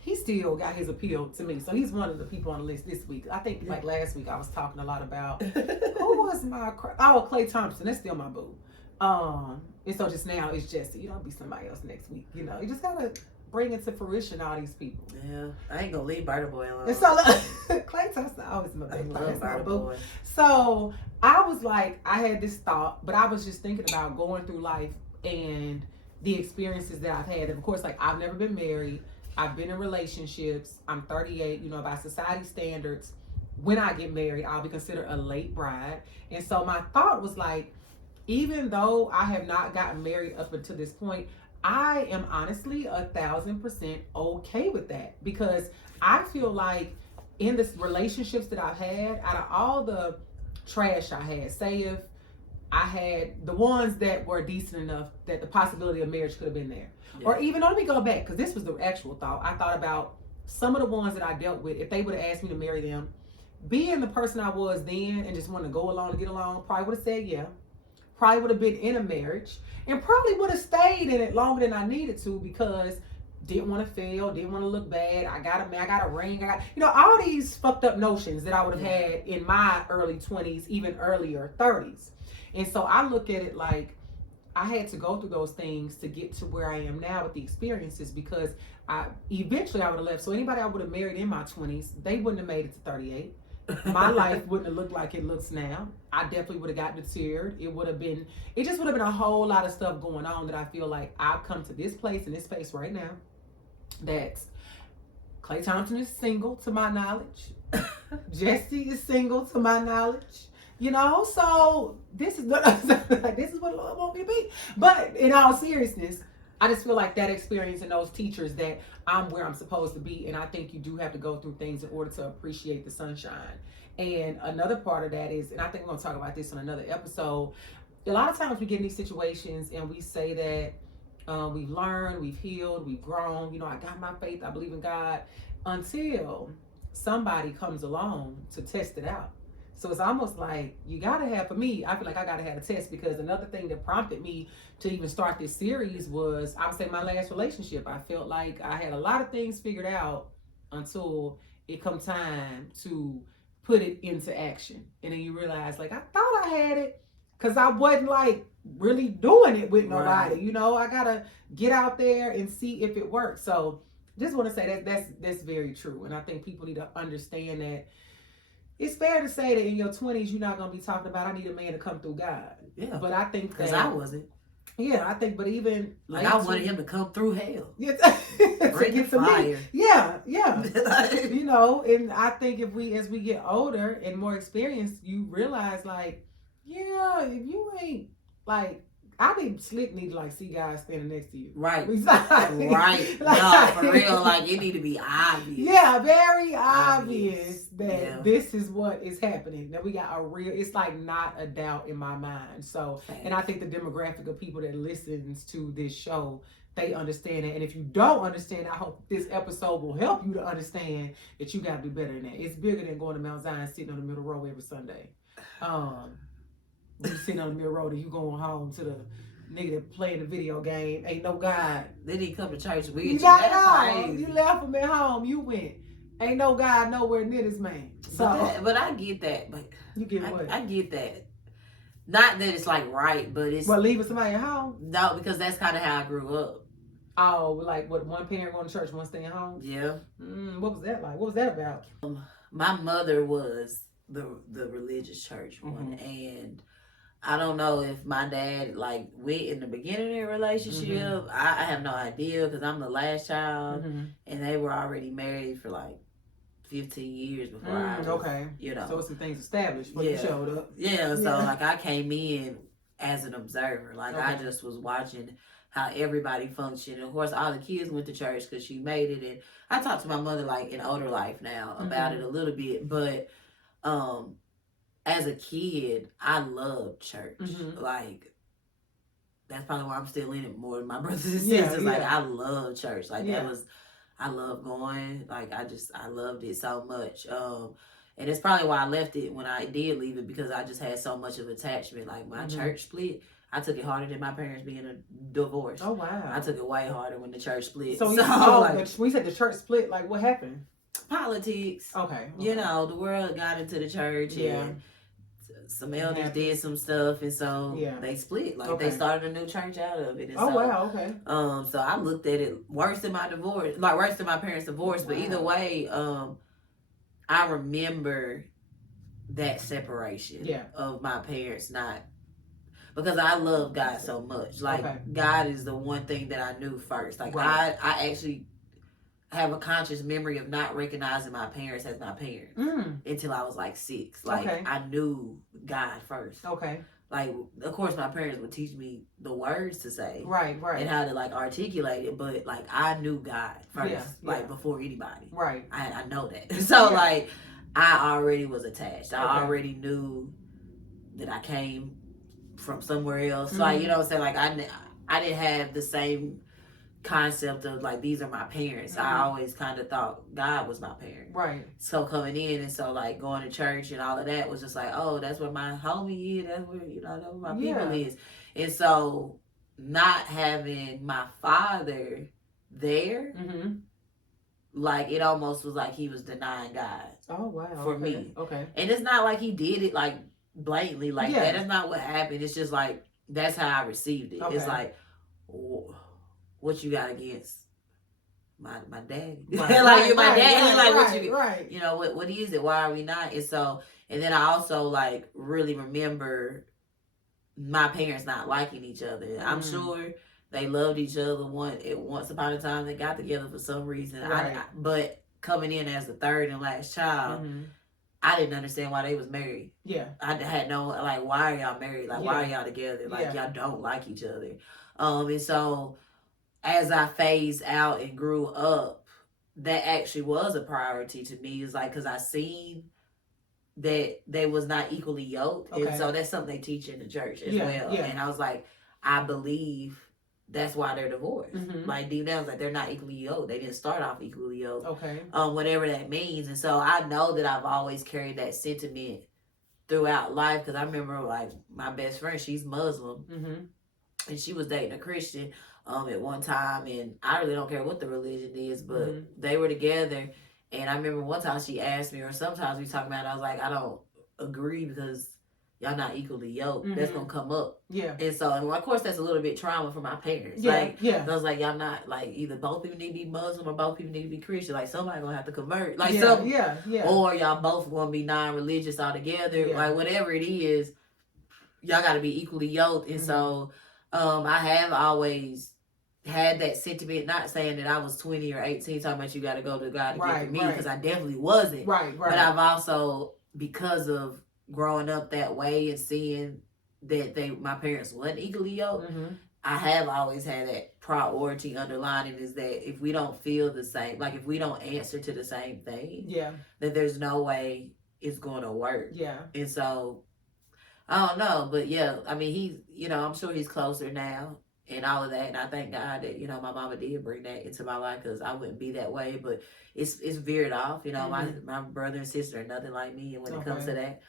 he still got his appeal to me. So he's one of the people on the list this week. I think like last week I was talking a lot about who was my Klay Thompson. That's still my boo. And so just now it's Jesse. You don't be somebody else next week. You just gotta bring into fruition all these people. Yeah, I ain't gonna leave Burna Boy alone. And so Klay Thompson always my baby. Burna Boy. So I was like, I had this thought, but I was just thinking about going through life and the experiences that I've had. And of course, like, I've never been married. I've been in relationships. I'm 38. You know, by society standards, when I get married, I'll be considered a late bride. And so my thought was like, even though I have not gotten married up until this point, I am honestly 1,000% okay with that, because I feel like in the relationships that I've had, out of all the trash I had, say if I had the ones that were decent enough that the possibility of marriage could have been there. Yeah. Or even, let me go back, because this was the actual thought. I thought about some of the ones that I dealt with, if they would have asked me to marry them, being the person I was then and just wanting to go along and get along, probably would have said yeah. Probably would have been in a marriage and probably would have stayed in it longer than I needed to, because didn't want to fail, didn't want to look bad. I got a ring. I got, all these fucked up notions that I would have had in my early 20s, even earlier 30s. And so I look at it like I had to go through those things to get to where I am now with the experiences, because eventually I would have left. So anybody I would have married in my 20s, they wouldn't have made it to 38. My life wouldn't have looked like it looks now. I definitely would have got deterred. It just would have been a whole lot of stuff going on that I feel like I've come to this place, in this space right now, that Clay Thompson is single to my knowledge. Jesse is single to my knowledge. So this is what the Lord want me to be. But in all seriousness, I just feel like that experience and those teachers that I'm where I'm supposed to be. And I think you do have to go through things in order to appreciate the sunshine. And another part of that is, and I think we're going to talk about this on another episode, a lot of times we get in these situations and we say that we've learned, we've healed, we've grown. I got my faith, I believe in God, until somebody comes along to test it out. So it's almost like you gotta have, for me, I feel like I gotta have a test, because another thing that prompted me to even start this series was, I would say, my last relationship. I felt like I had a lot of things figured out until it come time to put it into action. And then you realize, like, I thought I had it, because I wasn't like really doing it with nobody. Right. I gotta get out there and see if it works. So just want to say that's very true. And I think people need to understand that it's fair to say that in your 20s, you're not going to be talking about, I need a man to come through God. Yeah. But I think because I wasn't. Yeah, I think, but even like I wanted him to come through hell. Yeah, to get some fire. Yeah. And I think as we get older and more experienced, you realize, like, yeah, if you ain't like, I think Slick need to like see guys standing next to you. Right. Right. No, for real, like it need to be obvious. Yeah, very obvious that this is what is happening. Now we got it's like not a doubt in my mind. So, and I think the demographic of people that listens to this show, they understand it. And if you don't understand, I hope this episode will help you to understand that you got to do better than that. It's bigger than going to Mount Zion sitting on the middle row every Sunday. You sitting on the middle road and you going home to the nigga that playing the video game. Ain't no God. Then he come to church with you. You left him at home. You went. Ain't no God nowhere near this man. So, but I get that. But you get what? I get that. Not that it's like right, but it's. Well, leaving somebody at home? No, because that's kind of how I grew up. Oh, like what? One parent going to church, one staying home? Yeah. What was that like? What was that about? My mother was the religious church one, and I don't know if my dad like went in the beginning of their relationship. I have no idea, because I'm the last child, and they were already married for like 15 years before I was. Okay. So some things established when you showed up. Yeah. So like I came in as an observer. Like I just was watching how everybody functioned. And of course, all the kids went to church because she made it. And I talked to my mother like in older life now about it a little bit, but as a kid, I loved church. Like, that's probably why I'm still in it more than my brothers and sisters. Like, I love church. Like, I love going. Like, I loved it so much. And it's probably why I left it when I did leave it, because I just had so much of attachment. Like, my church split, I took it harder than my parents being divorced. Oh, wow. I took it way harder when the church split. So like, when you said the church split, like, what happened? Politics. Okay. The world got into the church. And some elders did some stuff, and so they split. Like they started a new church out of it. And wow, okay. So I looked at it worse than my divorce, like worse than my parents' divorce. But either way, I remember that separation of my parents, not because I love God so much. Like God is the one thing that I knew first. Like I actually have a conscious memory of not recognizing my parents as my parents until I was like 6. Like I knew God first. Okay. Like, of course, my parents would teach me the words to say, right, and how to like articulate it. But like, I knew God first, like before anybody. Right. I know that. So like, I already was attached. I already knew that I came from somewhere else. Like, you know what I'm saying? Like, I didn't have the same concept of like, these are my parents. I always kind of thought God was my parent. Right. So coming in, and so like going to church and all of that was just like, oh, that's where my homie is. That's where, you know, that's where my people is. And so not having my father there, like it almost was like he was denying God. Oh wow. For me. Okay. And it's not like he did it like blatantly like that. That's not what happened. It's just like, that's how I received it. It's like, what you got against my daddy? Right, like you're my daddy. Right, like right, what you, right. You know what is it? Why are we not? And so, and then I also like really remember my parents not liking each other. I'm sure they loved each other. Once upon a time they got together for some reason. Right. But coming in as the third and last child, I didn't understand why they was married. Yeah. I had no, like, why are y'all married? Like, why are y'all together? Like, y'all don't like each other. And so as I phased out and grew up, that actually was a priority to me. It's like, because I seen that they was not equally yoked. Okay. And so that's something they teach in the church as well. Yeah. And I was like, I believe that's why they're divorced. Like deep down, like they're not equally yoked. They didn't start off equally yoked. Okay. Whatever that means. And so I know that I've always carried that sentiment throughout life, because I remember like my best friend, she's Muslim, and she was dating a Christian at one time, and I really don't care what the religion is, but they were together. And I remember one time she asked me, or sometimes we talk about it, I was like, I don't agree because y'all not equally yoked. That's gonna come up. Yeah. And so, and of course, that's a little bit trauma for my parents. Yeah. Like, I was like, y'all not like, either both people need to be Muslim or both people need to be Christian. Like somebody gonna have to convert. Like or y'all both gonna be non-religious altogether. Yeah. Like whatever it is, y'all got to be equally yoked. And so, I have always had that sentiment, not saying that I was 20 or 18 talking about you got to go to God to get for me, because I definitely wasn't. Right. But I've also, because of growing up that way and seeing that my parents weren't equally yoked, I have always had that priority underlining, is that if we don't feel the same, like if we don't answer to the same thing, that there's no way it's going to work. Yeah. And so, I don't know, but yeah, I mean, he's, you know, I'm sure he's closer now and all of that. And I thank God that, you know, my mama did bring that into my life, because I wouldn't be that way. But it's veered off. You know, my brother and sister are nothing like me. And when it comes to that,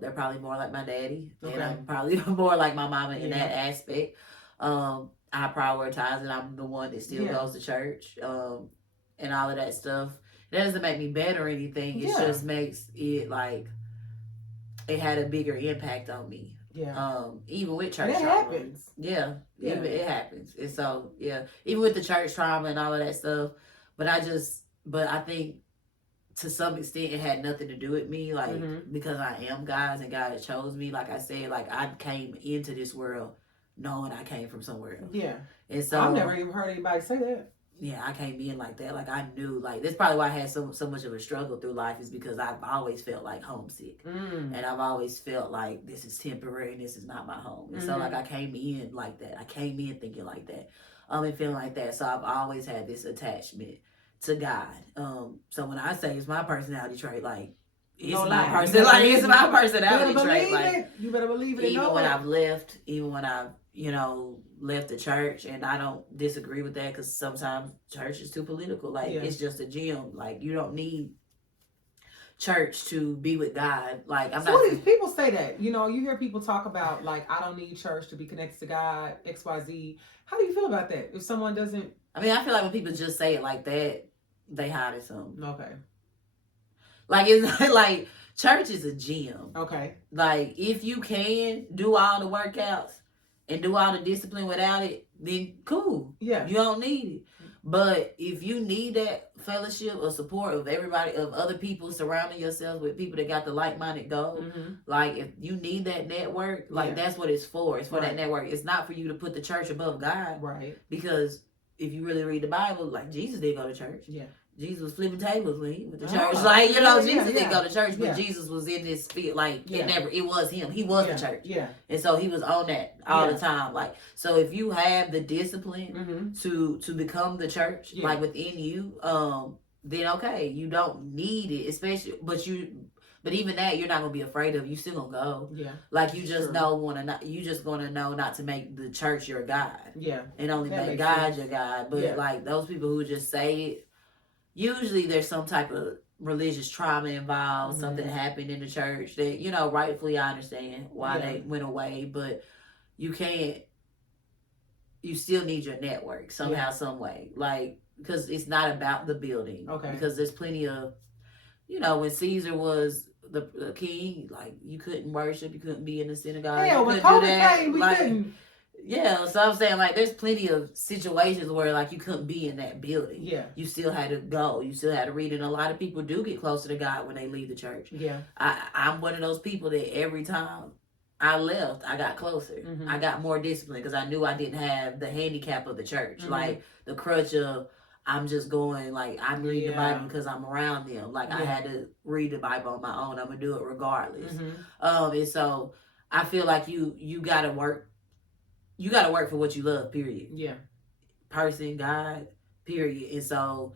they're probably more like my daddy. And I'm probably more like my mama in that aspect. I prioritize it. I'm the one that still goes to church and all of that stuff. That doesn't make me better or anything. It just makes it like, it had a bigger impact on me. Yeah. Even with church trauma. Happens. Yeah. Even it happens. And so, even with the church trauma and all of that stuff. But I think to some extent it had nothing to do with me. Like, because I am God's and God has chose me. Like I said, like I came into this world knowing I came from somewhere else. Yeah. And so I've never even heard anybody say that. Yeah, I came in like that. Like I knew, like that's probably why I had so much of a struggle through life, is because I've always felt like homesick, and I've always felt like this is temporary and this is not my home. And so like I came in like that. I came in thinking like that, and feeling like that. So I've always had this attachment to God. So when I say it's my personality trait, like it's my person, like it's my personality trait. Like you better believe it. Even when I've left, even when I've left the church, and I don't disagree with that, because sometimes church is too political. Like it's just a gym. Like you don't need church to be with God. Like I'm not. People say that. You know, you hear people talk about like, I don't need church to be connected to God, XYZ. How do you feel about that? If someone doesn't, I mean, I feel like when people just say it like that, they hiding something. Okay. Like it's like church is a gym. Okay. Like if you can do all the workouts and do all the discipline without it, then cool. Yeah. You don't need it. But if you need that fellowship or support of everybody, of other people, surrounding yourself with people that got the like-minded goal, like if you need that network, like that's what it's for. It's for that network. It's not for you to put the church above God. Right. Because if you really read the Bible, like Jesus didn't go to church. Yeah. Jesus was flipping tables when he went to church. Like, you know, Jesus didn't go to church, but Yeah. Jesus was in this field. Like, Yeah. it was him. He was the church. Yeah. And so he was on that all the time. Like, so if you have the discipline to become the church, like within you, then okay, you don't need it, especially, but even that, you're not gonna be afraid of. You still gonna go. Yeah. Like you just you just gonna know not to make the church your God. Yeah. And only make God your God. But like those people who just say it, usually there's some type of religious trauma involved. Something happened in the church that, you know, rightfully I understand why they went away, but you still need your network somehow, some way. Like, because it's not about the building. Okay. Because there's plenty of, you know, when Caesar was the king, like, you couldn't worship, you couldn't be in the synagogue. Yeah, when COVID came, we couldn't. Yeah, so I'm saying, like, there's plenty of situations where, like, you couldn't be in that building. Yeah. You still had to go. You still had to read. And a lot of people do get closer to God when they leave the church. Yeah. I'm one of those people that every time I left, I got closer. I got more discipline because I knew I didn't have the handicap of the church. Like, the crutch of, I'm just going, like, I'm reading the Bible because I'm around them. Like, I had to read the Bible on my own. I'm going to do it regardless. And so I feel like you got to work. You got to work for what you love, period. Yeah. Person, God, period. And so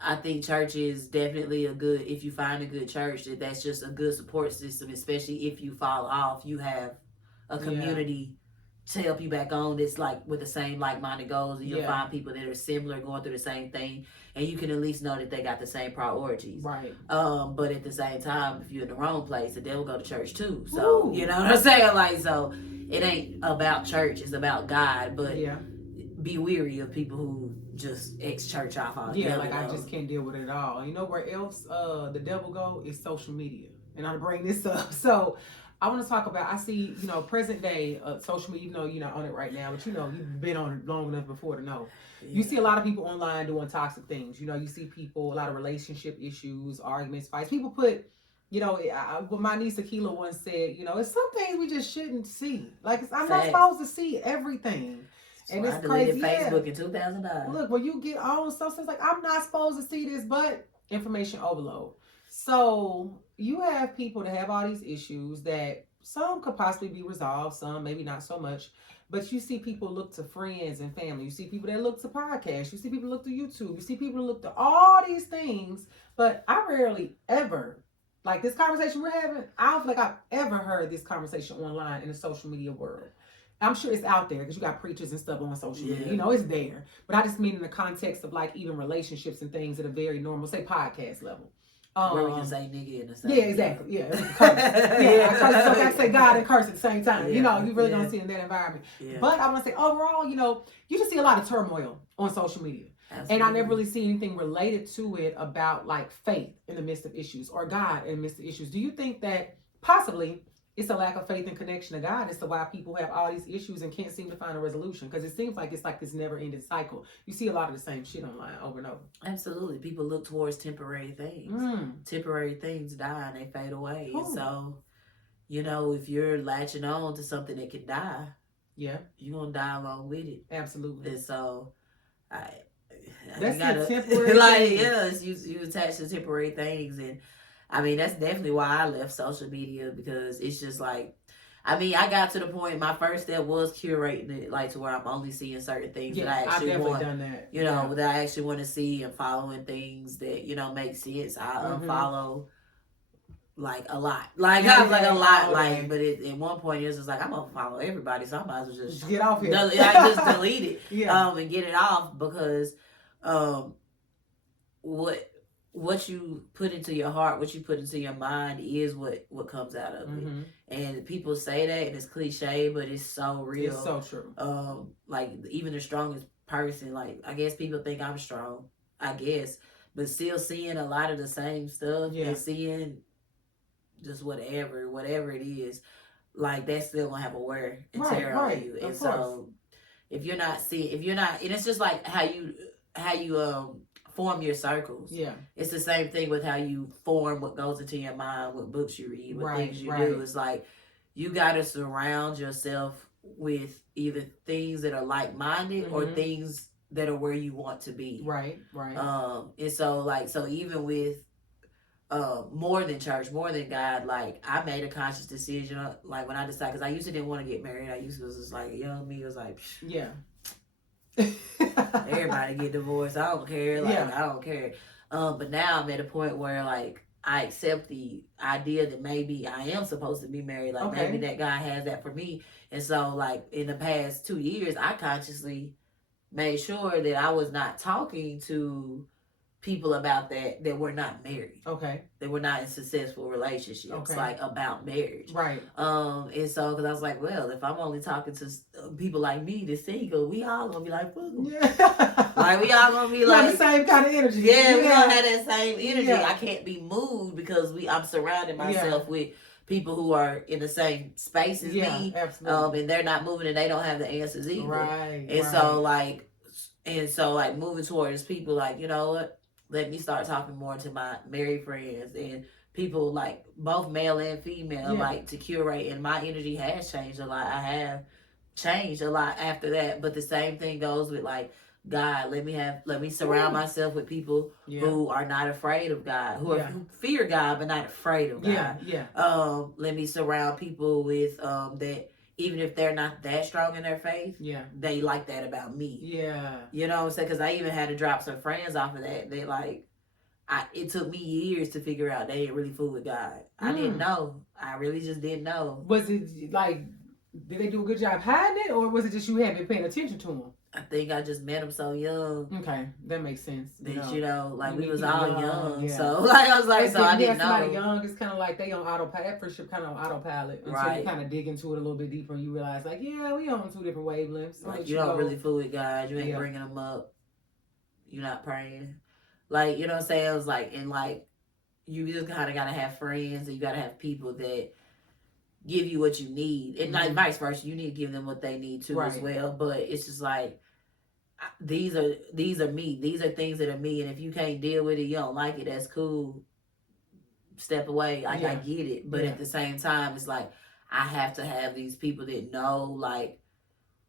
I think church is definitely if you find a good church, that's just a good support system, especially if you fall off, you have a community to help you back on that's like with the same like-minded goals, and you'll find people that are similar, going through the same thing, and you can at least know that they got the same priorities. Right. But at the same time, if you're in the wrong place, the devil go to church too. So, you know what I'm saying? Like, so it ain't about church, it's about God, but be weary of people who just ex-church off all together. Yeah, like, I just can't deal with it at all. You know where else the devil go is social media. And I'm bring this up. So I want to talk about, I see, you know, present day social media, even though you're not on it right now, but you know, you've been on it long enough before to know. You see a lot of people online doing toxic things. You know, you see people, a lot of relationship issues, arguments, fights. People put, you know, what my niece Akila once said, you know, it's some things we just shouldn't see. Like, I'm not supposed to see everything. And it's crazy. Facebook in 2009. Look, when you get on stuff, it's like, I'm not supposed to see this, but information overload. So you have people that have all these issues that some could possibly be resolved, some maybe not so much. But you see people look to friends and family. You see people that look to podcasts. You see people look to YouTube. You see people look to all these things. But I rarely ever, like this conversation we're having, I don't feel like I've ever heard this conversation online in the social media world. I'm sure it's out there because you got preachers and stuff on social media. You know, it's there. But I just mean in the context of like even relationships and things at a very normal, say podcast level. Where we can say nigga in the same. Yeah, exactly. Yeah. Curse. So I can say God and curse at the same time. You know, you really don't see it in that environment. But I want to say overall, you know, you just see a lot of turmoil on social media. Absolutely. And I never really see anything related to it about like faith in the midst of issues or God in the midst of issues. Do you think that possibly it's a lack of faith and connection to God as to why people have all these issues and can't seem to find a resolution? Because it seems like it's like this never-ending cycle. You see a lot of the same shit online over and over. Absolutely. People look towards temporary things. Temporary things die and they fade away. And so, you know, if you're latching on to something that can die, you're going to die along with it. Absolutely. And so, that's the temporary like, you attach to temporary things. And I mean, that's definitely why I left social media, because it's just like, I mean, I got to the point, my first step was curating it, like to where I'm only seeing certain things that I actually want, done that. You know, that I actually want to see, and following things that, you know, make sense. I unfollow like a lot. Like, I was like a lot, like, but at one point it was just like, I'm gonna follow everybody, so I might as well just get off here. I just delete it and get it off, because what you put into your heart, what you put into your mind is what comes out of it. And people say that, and it's cliche, but it's so real. It's so true. Like, even the strongest person, like, I guess people think I'm strong, I guess, but still seeing a lot of the same stuff and seeing just whatever it is, like, that's still gonna have a wear and tear on you. And so if you're not, and it's just like how you form your circles. It's the same thing with how you form what goes into your mind, what books you read, what things you do. It's like, you got to surround yourself with either things that are like-minded or things that are where you want to be. Right. And so even with more than church, more than God, like I made a conscious decision, like when I decided, because I used to didn't want to get married. I used to was just like young me was like, yeah. Everybody get divorced. I don't care. Like I don't care. But now I'm at a point where like I accept the idea that maybe I am supposed to be married. Like maybe that guy has that for me. And so like in the past 2 years, I consciously made sure that I was not talking to people about that were not married. Okay. They were not in successful relationships, like about marriage. Right. And so, because I was like, well, if I'm only talking to people like me that's single, we all gonna be like, fuck 'em. Yeah. Like we all gonna be like the same kind of energy. Yeah, we don't have that same energy. Yeah. I can't be moved because I'm surrounding myself with people who are in the same space as me. Absolutely. And they're not moving and they don't have the answers either. Right. And so like moving towards people like, you know what? Let me start talking more to my married friends and people like both male and female, like to curate. And my energy has changed a lot. I have changed a lot after that. But the same thing goes with like God. Let me surround myself with people who are not afraid of God, who fear God but not afraid of God. Let me surround people with that. Even if they're not that strong in their faith, they like that about me. Yeah. You know what I'm saying? Because I even had to drop some friends off of that. They like, it took me years to figure out they ain't really fool with God. I didn't know. I really just didn't know. Was it like, did they do a good job hiding it? Or was it just you haven't been paying attention to them? I think I just met them so young. Okay, that makes sense. That like we was all young, so like I was like, so I didn't know. Somebody young, it's kind of like they on autopilot, kind of on autopilot until you kind of dig into it a little bit deeper and you realize like, yeah, we on 2 different wavelengths. Like you don't really fool with God. You ain't bringing them up. You're not praying. Like you know what I'm saying? It was like and like you just kind of gotta have friends and you gotta have people that give you what you need, and like vice versa, you need to give them what they need too as well. But it's just like these are me. These are things that are me, and if you can't deal with it, you don't like it. That's cool. Step away. Like I get it, but at the same time, it's like I have to have these people that know like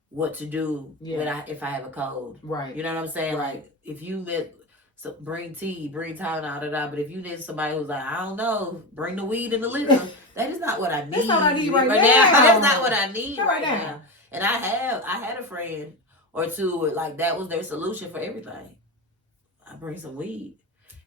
what to do if I have a cold. Right. You know what I'm saying? Right. Like if you met. So bring tea, bring Tylenol, but if you need somebody who's like, I don't know, bring the weed and the liquor. That is not what I need. That's not what I need right now. That's not what I need right now. And I had a friend or two where like that was their solution for everything. I bring some weed.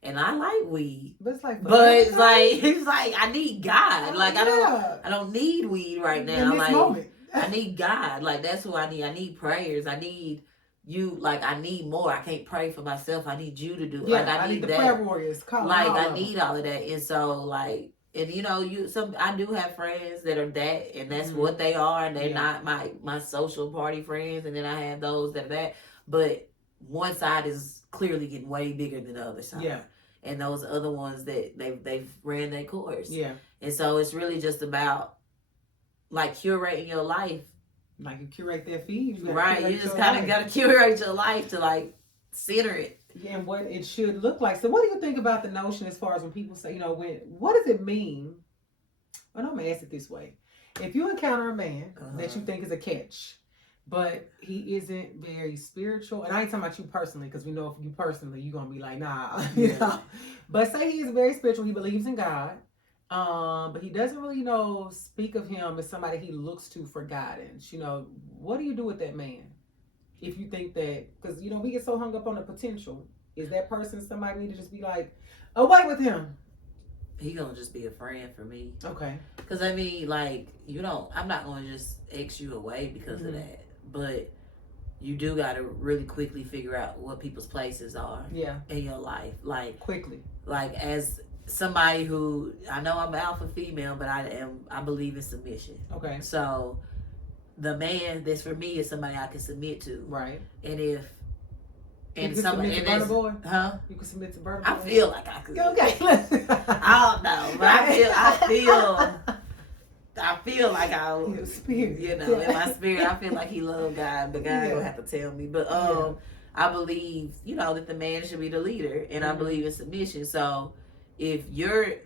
And I like weed. But it's like I need God. Like I don't need weed right now. In this moment. I need God. Like that's who I need. I need prayers. I need you, like I need more. I can't pray for myself. I need you to do it. Yeah, like I need the that. Prayer warriors. I need all of that. And so like, and you know, I do have friends that are that, and that's what they are. And they're not my social party friends. And then I have those that are that. But one side is clearly getting way bigger than the other side. Yeah. And those other ones that they've ran their course. Yeah. And so it's really just about like curating your life. Like you curate that feed. You just kind of got to curate your life to like center it. Yeah, and what it should look like. So what do you think about the notion as far as when people say, you know, what does it mean? Well, I'm going to ask it this way. If you encounter a man that you think is a catch, but he isn't very spiritual, and I ain't talking about you personally, because we know if you personally, you're going to be like, nah. You know? But say he is very spiritual, he believes in God. But he doesn't really, you know, speak of him as somebody he looks to for guidance. You know, what do you do with that man? If you think that, because, you know, we get so hung up on the potential. Is that person somebody we need to just be like, away with him? He gonna just be a friend for me. Okay. Because, I mean, like, I'm not going to just X you away because of that. But you do got to really quickly figure out what people's places are in your life. Like, quickly. Like, as somebody who I know I'm an alpha female, but I believe in submission. Okay. So the man that's for me is somebody I can submit to. Right. And if and somebody and that's boy? Huh? You can submit to Burna Boy. I feel like I could. Okay. I don't know, but I feel like I would, spirit. You know, in my spirit I feel like he loved God, but God don't have to tell me. But I believe, you know, that the man should be the leader, and I believe in submission. So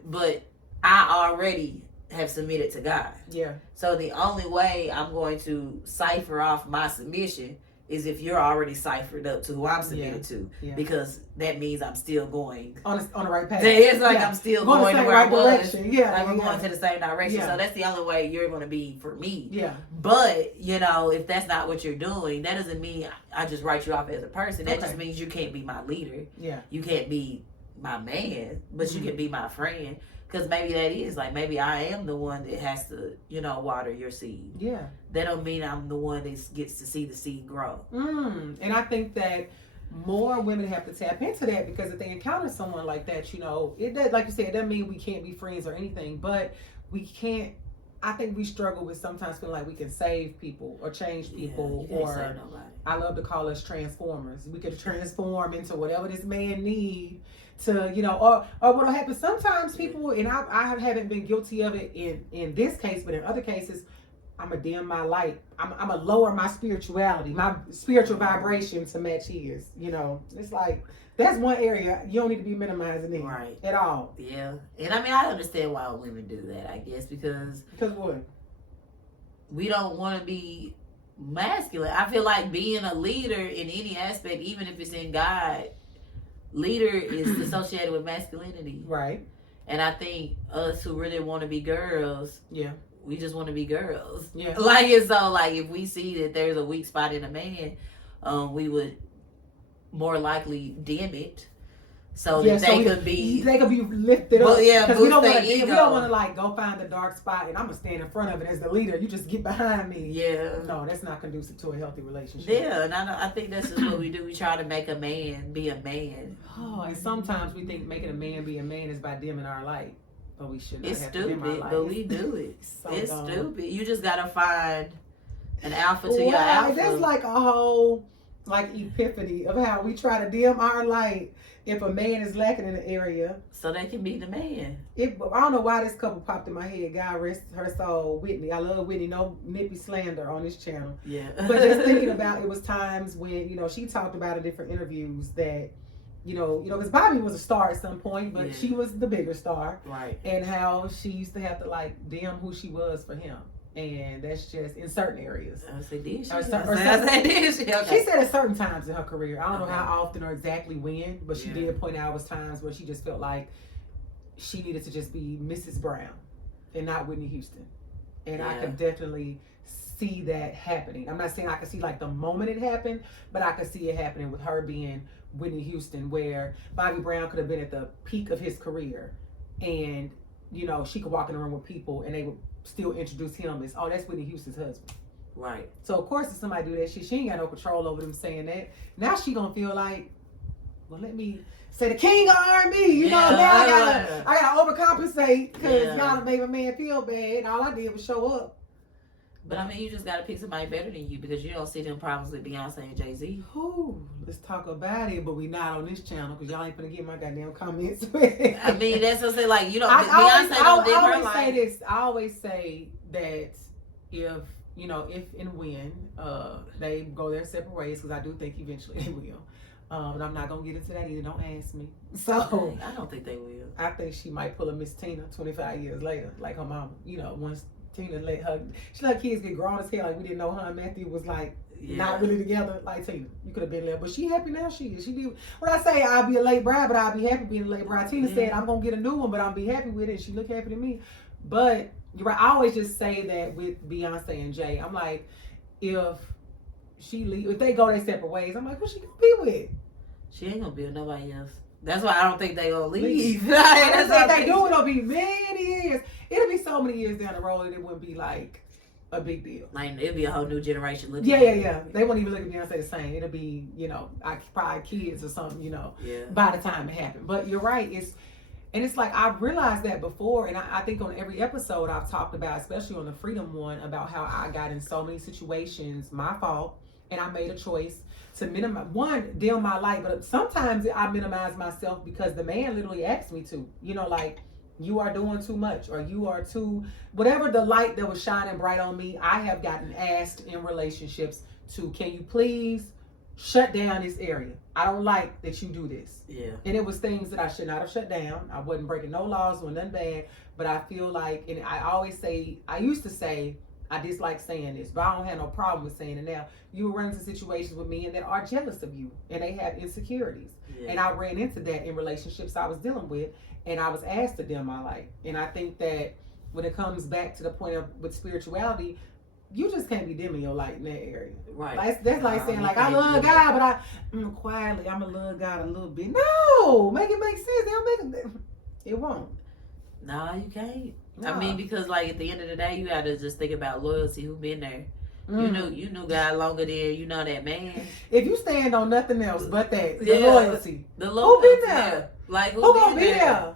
but I already have submitted to God. Yeah. So the only way I'm going to cipher off my submission is if you're already ciphered up to who I'm submitted to, because that means I'm still going on the right path. It's like I'm still going the where right I was. direction. Yeah, like we're going to the same direction. So that's the only way you're going to be for me. Yeah. But if that's not what you're doing, that doesn't mean I just write you off as a person. That just means you can't be my leader. Yeah. You can't be my man, but you can be my friend. Because maybe that is, like, maybe I am the one that has to, water your seed. Yeah. That don't mean I'm the one that gets to see the seed grow. And I think that more women have to tap into that, because if they encounter someone like that, it does, like you said, it doesn't mean we can't be friends or anything, but we can't. I think we struggle with sometimes feeling like we can save people or change people, or I love to call us transformers. We could transform into whatever this man needs to, or what'll happen. Sometimes people, and I haven't been guilty of it in this case, but in other cases, I'm gonna dim my light. I'm gonna lower my spirituality, my spiritual vibration to match his. It's like that's one area you don't need to be minimizing it at all. Yeah, and I mean I understand why women do that. I guess because what? We don't want to be masculine. I feel like being a leader in any aspect, even if it's in God, leader is associated with masculinity, right? And I think us who really want to be girls, we just want to be girls. Yeah. If we see that there's a weak spot in a man, we would more likely dim it so that they could be lifted up. Because we don't want to go find the dark spot and I'm gonna stand in front of it as the leader. You just get behind me. Yeah. No, that's not conducive to a healthy relationship. Yeah, and I think that's just what we do. We try to make a man be a man. Oh, and sometimes we think making a man be a man is by dimming our light. But we should not. It's have stupid, to dim our light. but we do it. It's dumb. stupid. You just gotta find an alpha to your alpha. That's like a whole epiphany of how we try to dim our light if a man is lacking in an area, so they can be the man. I don't know why this couple popped in my head. God rest her soul, Whitney. I love Whitney. No nippy slander on this channel. Yeah. But just thinking about it was times when she talked about in different interviews that because Bobby was a star at some point, but she was the bigger star, right? And how she used to have to dim who she was for him. And that's just in certain areas. I said, did she? She said at certain times in her career. I don't know how often or exactly when, but she did point out it was times where she just felt like she needed to just be Mrs. Brown and not Whitney Houston. And I could definitely see that happening. I'm not saying I could see the moment it happened, but I could see it happening with her being Whitney Houston, where Bobby Brown could have been at the peak of his career, and she could walk in the room with people and they would still introduce him as, oh, that's Whitney Houston's husband. Right. So of course if somebody do that shit, she ain't got no control over them saying that. Now she gonna feel like, well, let me say the king of R&B, now I gotta overcompensate because y'all made my man feel bad and all I did was show up. But I mean, you just gotta pick somebody better than you because you don't see them problems with Beyonce and Jay-Z. Ooh, let's talk about it, but we not on this channel because y'all ain't gonna get my goddamn comments. I mean, that's what I'm saying. Beyonce don't dim her light. Say this. I always say that if and when they go their separate ways, because I do think eventually they will. And I'm not gonna get into that either. Don't ask me. So I don't think they will. I think she might pull a Miss Tina 25 years later, like her mama. Once Tina she let kids get grown as hell. Like we didn't know her and Matthew was not really together. Like Tina, you could have been there, but she happy now. She is. She did. When I say I'll be a late bride, but I'll be happy being a late bride. Tina said I'm gonna get a new one, but I'll be happy with it. She look happy to me. But you're right. I always just say that with Beyonce and Jay. I'm like, if they go their separate ways, I'm like, who she gonna be with? She ain't gonna be with nobody else. That's why I don't think they gonna leave. That's what they do. It'll be many years. It'll be so many years down the road that it wouldn't be a big deal. It'll be a whole new generation looking. Yeah. They won't even look at Beyonce the same. It'll be, probably kids or something, by the time it happened. But you're right. It's like I've realized that before, and I think on every episode I've talked about, especially on the Freedom one, about how I got in so many situations, my fault, and I made a choice to dim my light, but sometimes I minimize myself because the man literally asked me to, you are doing too much, or you are too, whatever the light that was shining bright on me. I have gotten asked in relationships to, can you please shut down this area? I don't like that you do this. Yeah. And it was things that I should not have shut down. I wasn't breaking no laws or nothing bad, but I feel like, and I used to say, I dislike saying this, but I don't have no problem with saying it now. You will run into situations with men that are jealous of you and they have insecurities. Yeah. And I ran into that in relationships I was dealing with, and I was asked to dim my light. And I think that when it comes back to the point of with spirituality, you just can't be dimming your light in that area. Right. Like, that's like saying, like, I love God, but quietly, I'm going to love God a little bit. No! Make it make sense. They don't make it. It won't. No, you can't. No. I mean, because, like, at the end of the day, you got to just think about loyalty. Who been there? You knew God longer than you know that man. If you stand on nothing else but that, the loyalty. The loyalty. Who been there? Like, who gonna be there?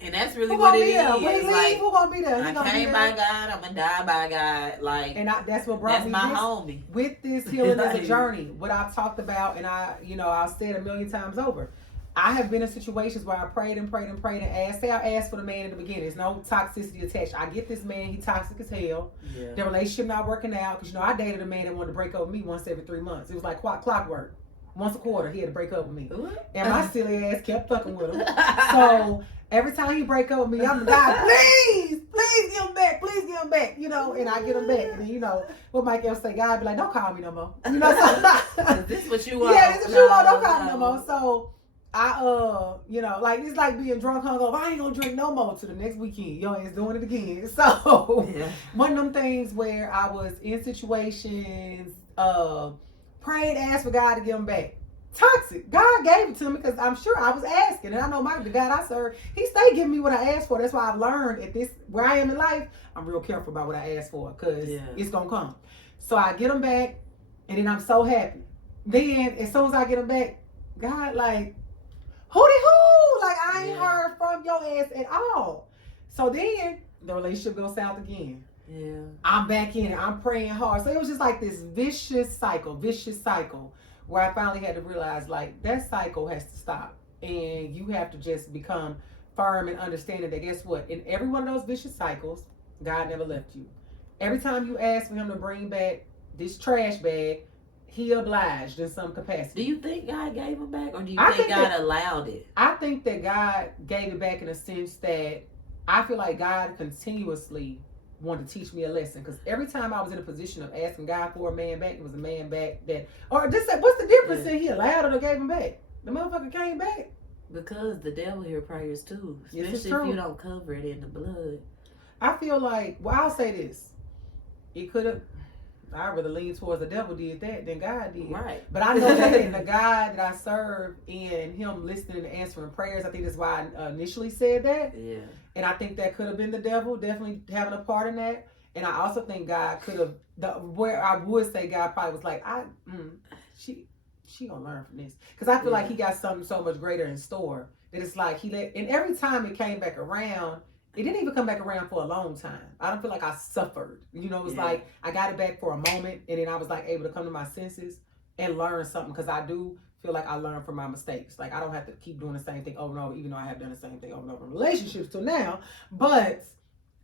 And that's really what it is. Like, who gonna be there? I came by God, I'm gonna die by God. Like, and that's what brought me my homie. With this healing as a journey. What I've talked about, and I've said a million times over. I have been in situations where I prayed and asked. Say I asked for the man in the beginning. There's no toxicity attached. I get this man, he toxic as hell. Yeah. The relationship not working out because I dated a man that wanted to break up with me once every 3 months. It was like clockwork. Once a quarter, he had to break up with me. And my silly ass kept fucking with him. So every time he break up with me, I'm like, please get him back. Please get him back. And I get him back. And then, what Mike else say, God be like, don't call me no more. So, this is what you want. Yeah, this is what you want. Don't call me no more. So I, it's like being drunk, hungover. I ain't gonna drink no more till the next weekend. Your ass doing it again. So one of them things where I was in situations, prayed, asked for God to give him back. Toxic. God gave it to me because I'm sure I was asking. And I know the God I serve, he stayed giving me what I asked for. That's why I've learned at this, where I am in life, I'm real careful about what I ask for because it's going to come. So I get him back and then I'm so happy. Then as soon as I get him back, God like, who? Like I ain't heard from your ass at all. So then the relationship goes south again. Yeah. I'm back in it. I'm praying hard. So it was just like this vicious cycle where I finally had to realize like that cycle has to stop. And you have to just become firm and understanding that guess what? In every one of those vicious cycles, God never left you. Every time you ask for him to bring back this trash bag, he obliged in some capacity. Do you think God gave him back or do you think God allowed it? I think that God gave it back in a sense that I feel like God continuously wanted to teach me a lesson because every time I was in a position of asking God for a man back, it was a man back that, or just say, what's the difference in he allowed it or gave him back? The motherfucker came back. Because the devil hear prayers too, especially if you don't cover it in the blood. I feel like, I'll say this. It could have, I'd rather lean towards the devil did that than God did. Right. But I know that in the God that I serve and him listening and answering prayers, I think that's why I initially said that. Yeah. And I think that could have been the devil definitely having a part in that. And I also think God could have, where I would say God probably was like, she gonna learn from this. Because I feel like he got something so much greater in store that it's like and every time it came back around, it didn't even come back around for a long time. I don't feel like I suffered. It was like I got it back for a moment and then I was like able to come to my senses and learn something because I do feel like I learned from my mistakes. Like I don't have to keep doing the same thing over and over, even though I have done the same thing over and over in relationships till now. But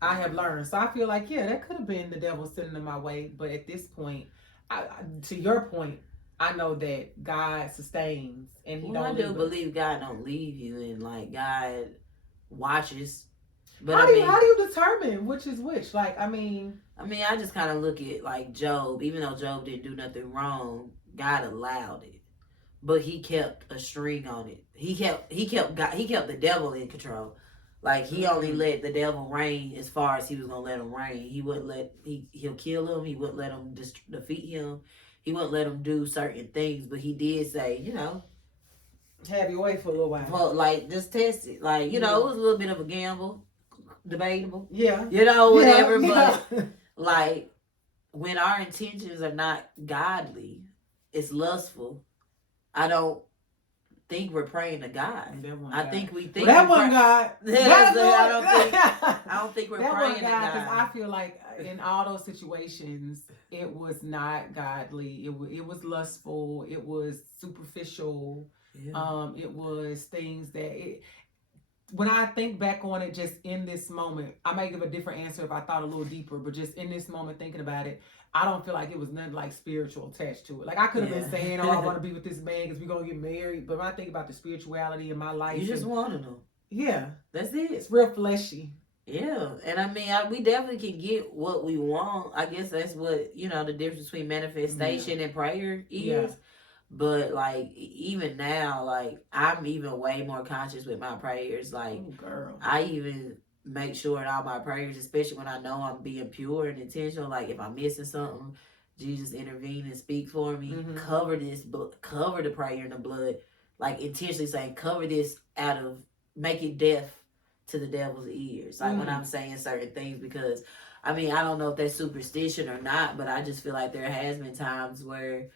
I have learned. So I feel like, that could have been the devil sitting in my way. But at this point, to your point, I know that God sustains and he don't leave us. I do believe God don't leave you and like God watches. But how do you determine which is which? Like, I just kind of look at like Job. Even though Job didn't do nothing wrong, God allowed it, but he kept a string on it. He kept the devil in control. Like he only let the devil reign as far as he was gonna let him reign. He wouldn't let he'll kill him. He wouldn't let him defeat him. He wouldn't let him do certain things. But he did say, have your way for a little while. Well, like just test it. Like it was a little bit of a gamble. Debatable, whatever. But like when our intentions are not godly, it's lustful. I don't think we're praying to God. I think we think that wasn't God. I don't think we're praying to God. Because I feel like in all those situations, it was not godly. It was lustful. It was superficial. Yeah. It was things that when I think back on it, just in this moment, I may give a different answer if I thought a little deeper, but just in this moment thinking about it, I don't feel like it was nothing like spiritual attached to it. Like I could have been saying, I want to be with this man because we're going to get married. But when I think about the spirituality in my life. You just wanted him. Yeah. That's it. It's real fleshy. Yeah, and I mean, we definitely can get what we want. I guess that's what, the difference between manifestation and prayer is. Yeah. But like even now, like I'm even way more conscious with my prayers. Like girl, I even make sure in all my prayers, especially when I know I'm being pure and intentional. Like if I'm missing something, Jesus intervene and speak for me. Cover this, cover the prayer in the blood. Like intentionally saying, cover this out of, make it deaf to the devil's ears. Like when I'm saying certain things, because I mean I don't know if that's superstition or not, but I just feel like there has been times where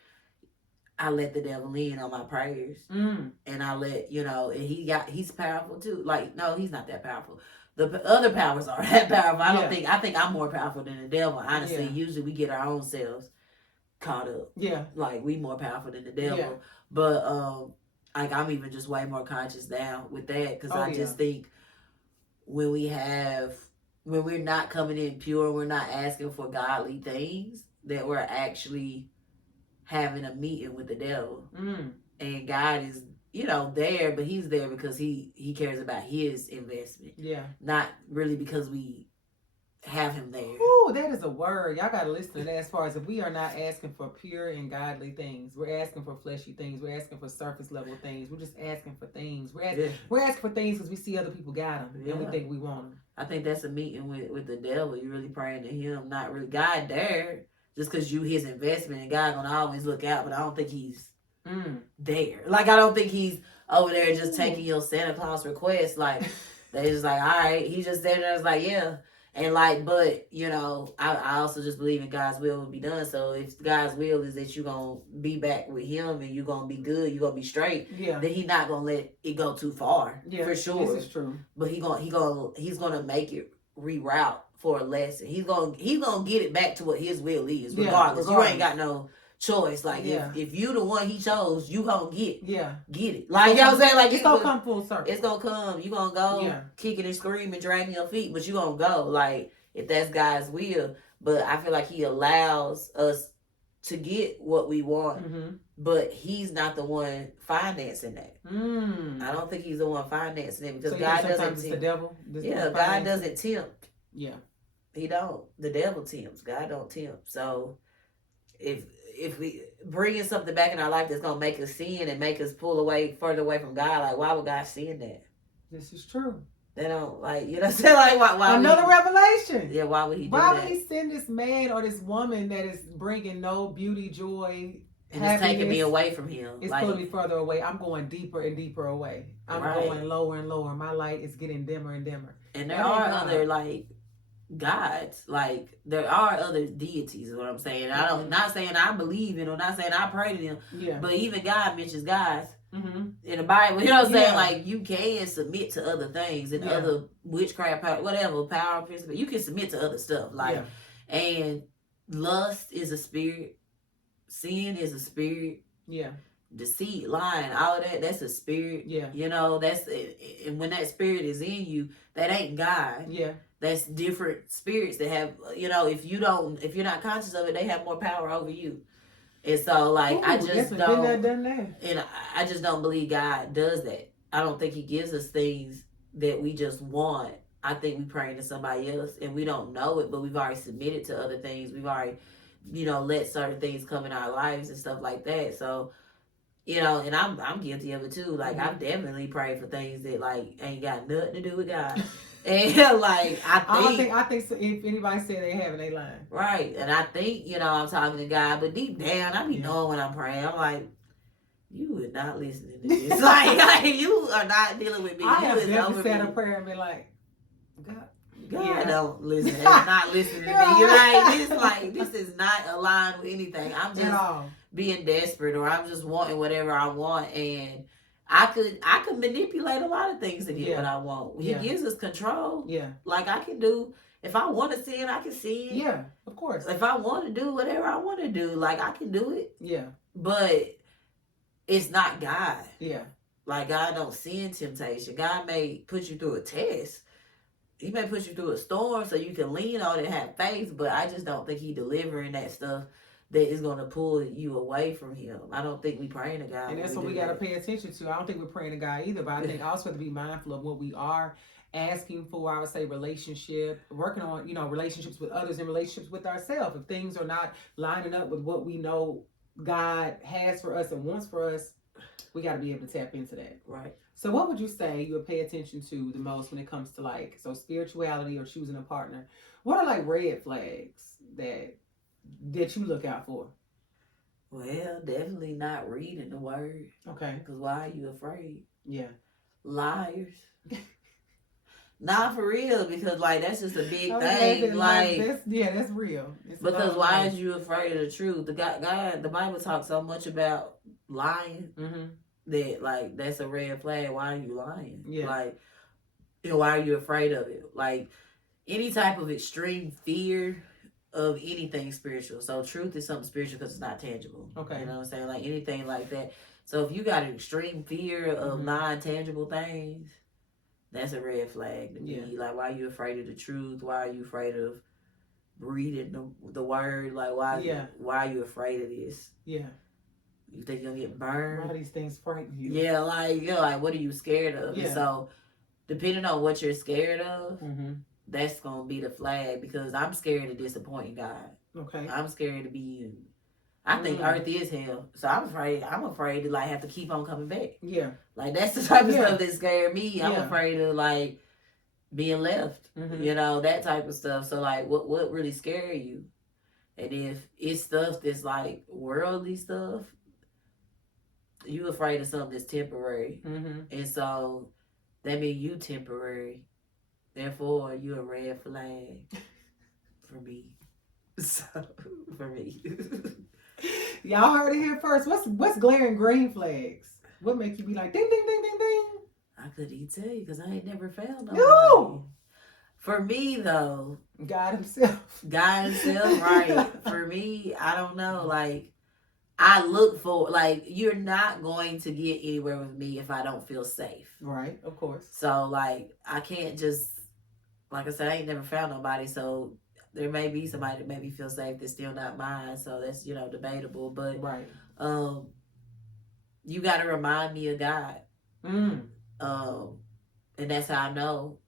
I let the devil in on my prayers, and I let and he's powerful too. Like no, he's not that powerful. The other powers are that powerful. I think I'm more powerful than the devil. Honestly, usually we get our own selves caught up. Yeah, like we more powerful than the devil. Yeah. But like I'm even just way more conscious now with that, because I just think when we're not coming in pure, we're not asking for godly things, that we're actually having a meeting with the devil. And God is there, but he's there because he cares about his investment, not really because we have him there. Ooh, that is a word. Y'all gotta listen to that. As far as if we are not asking for pure and godly things, we're asking for fleshy things, we're asking for surface level things, we're just asking for things. We're asking for things because we see other people got them and we think we want them. I think that's a meeting with the devil. You're really praying to him, not really God there. Just because you his investment, and God gonna always look out, but I don't think he's there. Like I don't think he's over there just taking your Santa Claus request. Like they just like, all right, he's just there. And I was like, yeah, and like, but I also just believe in God's will will be done. So if God's will is that you gonna be back with him and you gonna be good, you gonna be straight, then he's not gonna let it go too far. For sure, this is true. But he's gonna make it reroute for a lesson. He's gonna get it back to what his will is, regardless. You ain't got no choice. Like if you the one he chose, you gonna get it. Like y'all saying, like it's gonna come full circle. It's gonna come. You gonna go kicking and screaming, dragging your feet, but you gonna go. Like if that's God's will. But I feel like he allows us to get what we want, but he's not the one financing that. I don't think he's the one financing it, because God doesn't tempt. The devil. God doesn't tempt. Yeah. He don't. The devil tempts. God don't tempt. So if we bringing something back in our life that's gonna make us sin and make us pull away further away from God, like why would God sin that? This is true. They don't, like, what I'm saying? Like why another revelation. Yeah, why would he do that? Why would he send this man or this woman that is bringing no beauty, joy, and it's taking me away from him? It's pulling me further away. I'm going deeper and deeper away. I'm going lower and lower. My light is getting dimmer and dimmer. And there are other gods, like there are other deities, is what I'm saying. Not saying I believe in, or not saying I pray to them. But even God mentions gods in the Bible. You know what I'm saying? Like you can submit to other things and other witchcraft power, whatever power, principle. You can submit to other stuff. Like and lust is a spirit, sin is a spirit. Deceit, lying, all of that, that's a spirit. That's it. And when that spirit is in you, that ain't God. That's different spirits that have, if you're not conscious of it, they have more power over you. And so, like, I just don't, and I just don't believe God does that. I don't think he gives us things that we just want. I think we praying to somebody else and we don't know it, but we've already submitted to other things. We've already, let certain things come in our lives and stuff like that. So, and I'm guilty of it too. Like, I've definitely prayed for things that, like, ain't got nothing to do with God. And like I think so. If anybody said they haven't, they lying. Right. And I think, I'm talking to God, but deep down I be knowing when I'm praying. I'm like, you are not listening to this. like you are not dealing with me. I have never said a prayer and been like, God don't listen. They're not listening to me. This is not aligned with anything. I'm just being desperate, or I'm just wanting whatever I want, and I could manipulate a lot of things to get what I want. He gives us control. Like I can do, if I want to sin, I can sin. Yeah, of course. If I want to do whatever I want to do, like I can do it. Yeah. But it's not God. Yeah. Like God don't send temptation. God may put you through a test. He may put you through a storm so you can lean on it and have faith, but I just don't think he delivering that stuff that is going to pull you away from him. I don't think we praying to God. And that's what we got to pay attention to. I don't think we're praying to God either, but I think also to be mindful of what we are asking for, I would say, working on, relationships with others and relationships with ourselves. If things are not lining up with what we know God has for us and wants for us, we got to be able to tap into that. Right. So what would you say you would pay attention to the most when it comes to spirituality or choosing a partner? What are red flags that you look out for? Well, definitely not reading the word. Okay. Because why are you afraid? Yeah. Liars. Not for real, because that's just a big thing. That's real. Because why is you afraid of the truth? The Bible talks so much about lying that that's a red flag. Why are you lying? Yeah. Why are you afraid of it? Any type of extreme fear of anything spiritual. So truth is something spiritual because it's not tangible. Okay. You know what I'm saying? Anything like that. So if you got an extreme fear of non-tangible things, that's a red flag to me. Why are you afraid of the truth? Why are you afraid of reading the word? Why are you afraid of this? Yeah. You think you're gonna get burned? Why these things frighten you? Yeah, what are you scared of? Yeah. And so depending on what you're scared of, that's gonna be the flag, because I'm scared of disappointing God. Okay. I'm scared to be I think earth is hell. So I'm afraid to have to keep on coming back. Yeah. That's the type of stuff that scared me. I'm afraid of being left. That type of stuff. So what really scare you? And if it's stuff that's worldly stuff, you afraid of something that's temporary. And so that means you temporary. Therefore, you a red flag for me. So, for me. Y'all heard it here first. What's glaring green flags? What make you be like, ding, ding, ding, ding, ding? I couldn't even tell you because I ain't never found nobody. No! For me, though. God himself, right. For me, I don't know. I look for, you're not going to get anywhere with me if I don't feel safe. Right, of course. So, I can't just, like I said, I ain't never found nobody, so there may be somebody that made me feel safe that's still not mine, so that's, debatable. But, right. You got to remind me of God. And that's how I know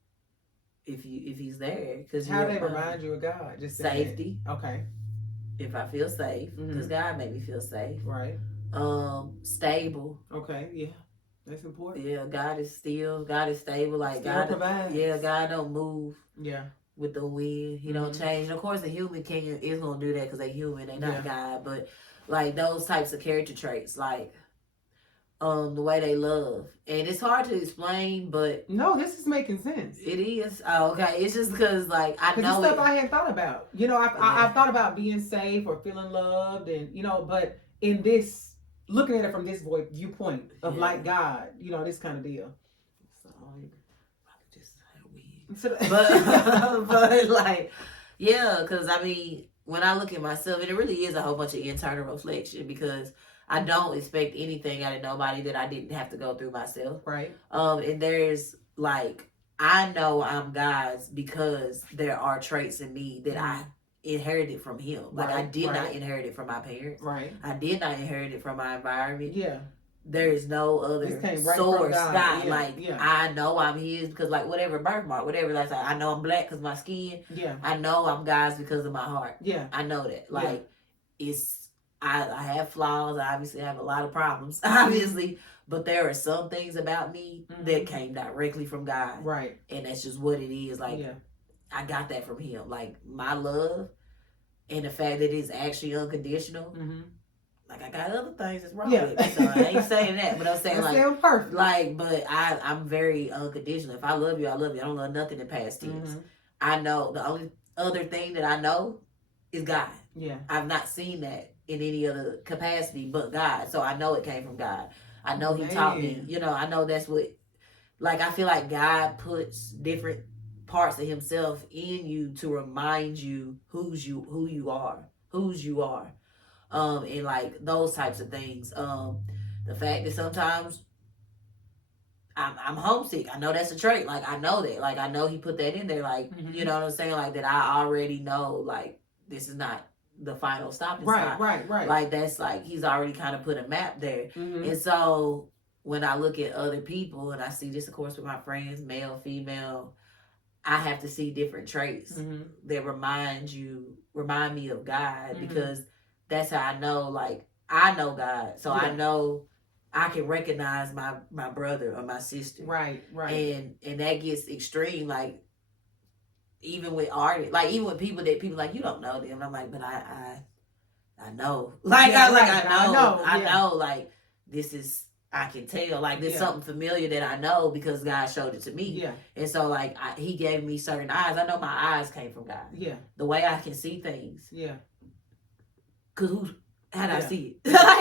if he's there. Cause how they remind you of God? Just safety. Okay. If I feel safe, because God made me feel safe. Right. Stable. Okay, yeah. That's important. Yeah, God is stable. God provides. Yeah, God don't move. Yeah. With the wind, He don't change. And of course, the human is gonna do that because they human. They not God, but those types of character traits, the way they love, and it's hard to explain, but no, this is making sense. It is. Oh, okay. It's just because I know it's stuff I hadn't thought about. I've thought about being safe or feeling loved, and but in this, looking at it from this viewpoint of God, this kind of deal. So but yeah, because when I look at myself, and it really is a whole bunch of internal reflection, because I don't expect anything out of nobody that I didn't have to go through myself. Right. And there's I know I'm God's because there are traits in me that I inherited from Him. I did not inherit it from my parents. Right. I did not inherit it from my environment. Yeah. There is no other source. God. I know I'm His because whatever birthmark, whatever. I know I'm black because my skin. Yeah. I know I'm God's because of my heart. Yeah. I know that. It's. I have flaws. I obviously have a lot of problems, obviously, but there are some things about me that came directly from God. Right. And that's just what it is. I got that from Him. My love and the fact that it's actually unconditional. I got other things that's wrong with me, so I ain't saying that, but I'm saying perfect. But I'm very unconditional. If I love you, I love you. I don't love nothing in past tense. I know the only other thing that I know is God. Yeah. I've not seen that in any other capacity but God. So I know it came from God. I know He taught me. I know that's what, I feel like God puts different parts of Himself in you to remind you who you are. And those types of things. The fact that sometimes I'm homesick. I know that's a trait. I know that. I know He put that in there. You know what I'm saying? That I already know, this is not the final stop. Right. That's He's already kind of put a map there. And so when I look at other people, and I see this, of course, with my friends, male, female, I have to see different traits that remind me of God, because that's how I know, like, I know God. So I know I can recognize my brother or my sister. Right. And that gets extreme, like, even with artists, like, even with people like, you don't know them. And I'm like, but I know. Like, I know, like, this is, I can tell, like, there's something familiar that I know because God showed it to me. Yeah. And so, like, he gave me certain eyes. I know my eyes came from God. Yeah. The way I can see things. Yeah. Because how did I see it? How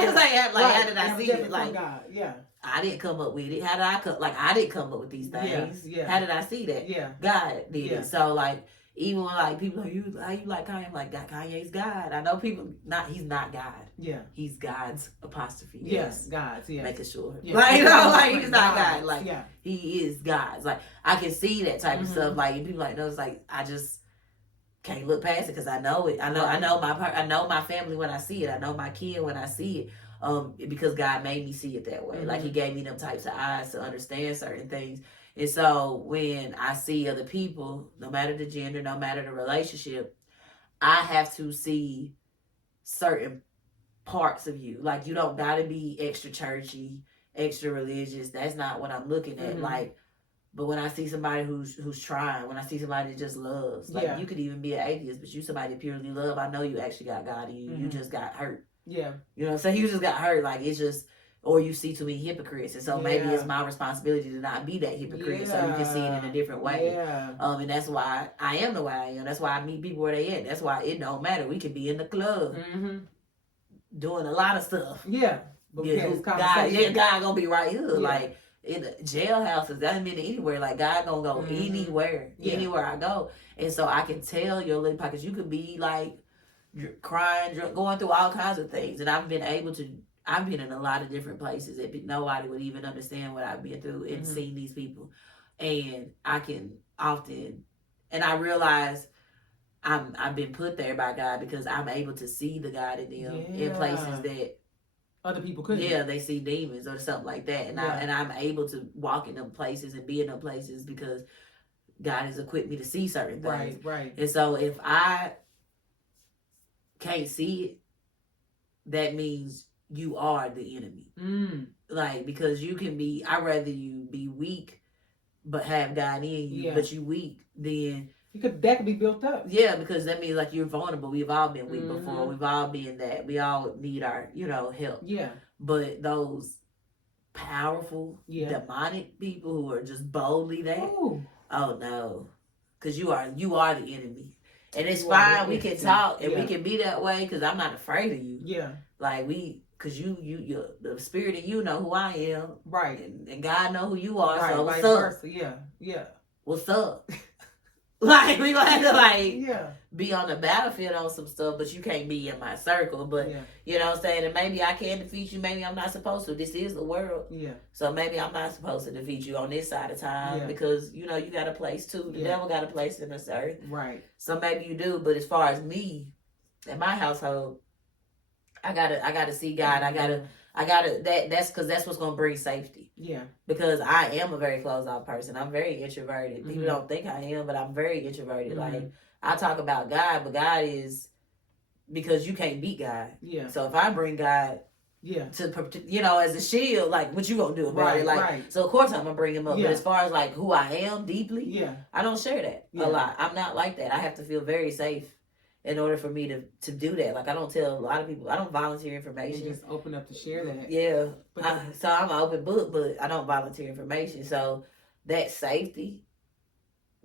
did I see it? Like, God. Yeah. I didn't come up with it. How did I didn't come up with these things. Yeah. How did I see that? Yeah. God did it. So, like, even when, like, people are, how you like Kanye? I'm like, Kanye's God. I know people, he's not God. Yeah. He's God's apostrophe. Yes, God's, yeah. Making sure. Yeah. Like, like, he's not God. Like, he is God's. Like, I can see that type of stuff. Like, and people like, no, it's like, I just can't look past it because I know it. I know my family when I see it. I know my kid when I see it. Because God made me see it that way. Like, he gave me them types of eyes to understand certain things. And so when I see other people, no matter the gender, no matter the relationship, I have to see certain parts of you. Like, you don't gotta be extra churchy, extra religious. That's not what I'm looking at. Like, but when I see somebody who's trying, when I see somebody that just loves, like, you could even be an atheist, but you somebody that purely love, I know you actually got God in you. You just got hurt. Yeah. You know what I'm saying? You just got hurt. Like, it's just, or you see too many hypocrites. And so maybe it's my responsibility to not be that hypocrite, so you can see it in a different way. Yeah. And that's why I am the way I am. That's why I meet people where they at. That's why it don't matter. We can be in the club doing a lot of stuff. Yeah. God gonna be right here. Yeah. Like, in the jailhouses, that doesn't mean anywhere. Like, God gonna go anywhere I go. And so I can tell your little pockets, you could be like crying, going through all kinds of things. And I've been in a lot of different places that nobody would even understand what I've been through and seen these people. And I can often, and I realize I've been put there by God because I'm able to see the God in them in places that other people couldn't. Yeah, they see demons or something like that. And I'm able to walk in them places and be in them places because God has equipped me to see certain things. Right. And so if I can't see it, that means you are the enemy. Like, because you can be, I'd rather you be weak but have God in you, but you weak, then that could be built up. Yeah, because that means, like, you're vulnerable. We've all been weak before. We've all been that. We all need our, help. Yeah. But those powerful, demonic people who are just boldly there, oh no, because you are the enemy. And it's fine. We can talk and we can be that way because I'm not afraid of you. Yeah. Like, because you're the spirit of you know who I am. Right. And God know who you are. Right. So what's up? Yeah. What's up? Like, we gonna have to be on the battlefield on some stuff, but you can't be in my circle. But you know what I'm saying? And maybe I can defeat you, maybe I'm not supposed to. This is the world. Yeah. So maybe I'm not supposed to defeat you on this side of time because you got a place too. The devil got a place in this earth. Right. So maybe you do, but as far as me and my household, I gotta see God. That's because that's what's gonna bring safety. Yeah. Because I am a very closed off person. I'm very introverted. People don't think I am, but I'm very introverted. Like, I talk about God, but God is, because you can't beat God. Yeah. So if I bring God to, as a shield, like, what you gonna do about it? Like, so of course I'm gonna bring him up. But as far as, like, who I am deeply, I don't share that a lot. I'm not like that. I have to feel very safe in order for me to do that. Like, I don't tell a lot of people, I don't volunteer information. You just open up to share that. Yeah. So I'm an open book, but I don't volunteer information. So that safety,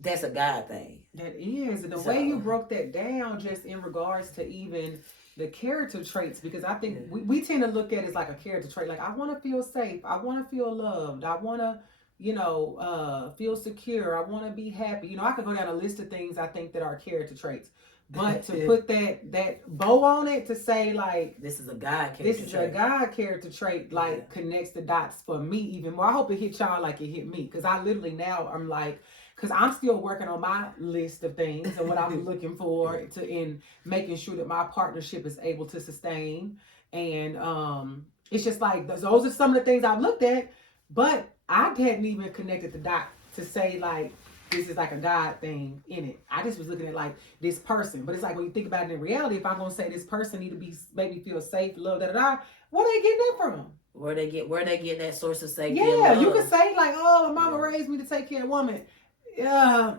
that's a God thing. That is. And the way you broke that down, just in regards to even the character traits, because I think we tend to look at it as like a character trait. Like, I want to feel safe. I want to feel loved. I want to, feel secure. I want to be happy. I could go down a list of things I think that are character traits. But to put that bow on it, to say, like, this is a God character trait. This is a God character trait, like, connects the dots for me even more. I hope it hit y'all like it hit me. Because I literally now, I'm like, because I'm still working on my list of things and what I'm looking for in making sure that my partnership is able to sustain. And it's just like, those are some of the things I've looked at. But I hadn't even connected the dot to say like this is like a God thing in it. I just was looking at like this person. But it's like when you think about it in reality, if I'm gonna say this person need to be make me feel safe, love, where they getting that from? Where they get that source of safety? Yeah, you could say like, oh, my mama raised me to take care of woman. Yeah,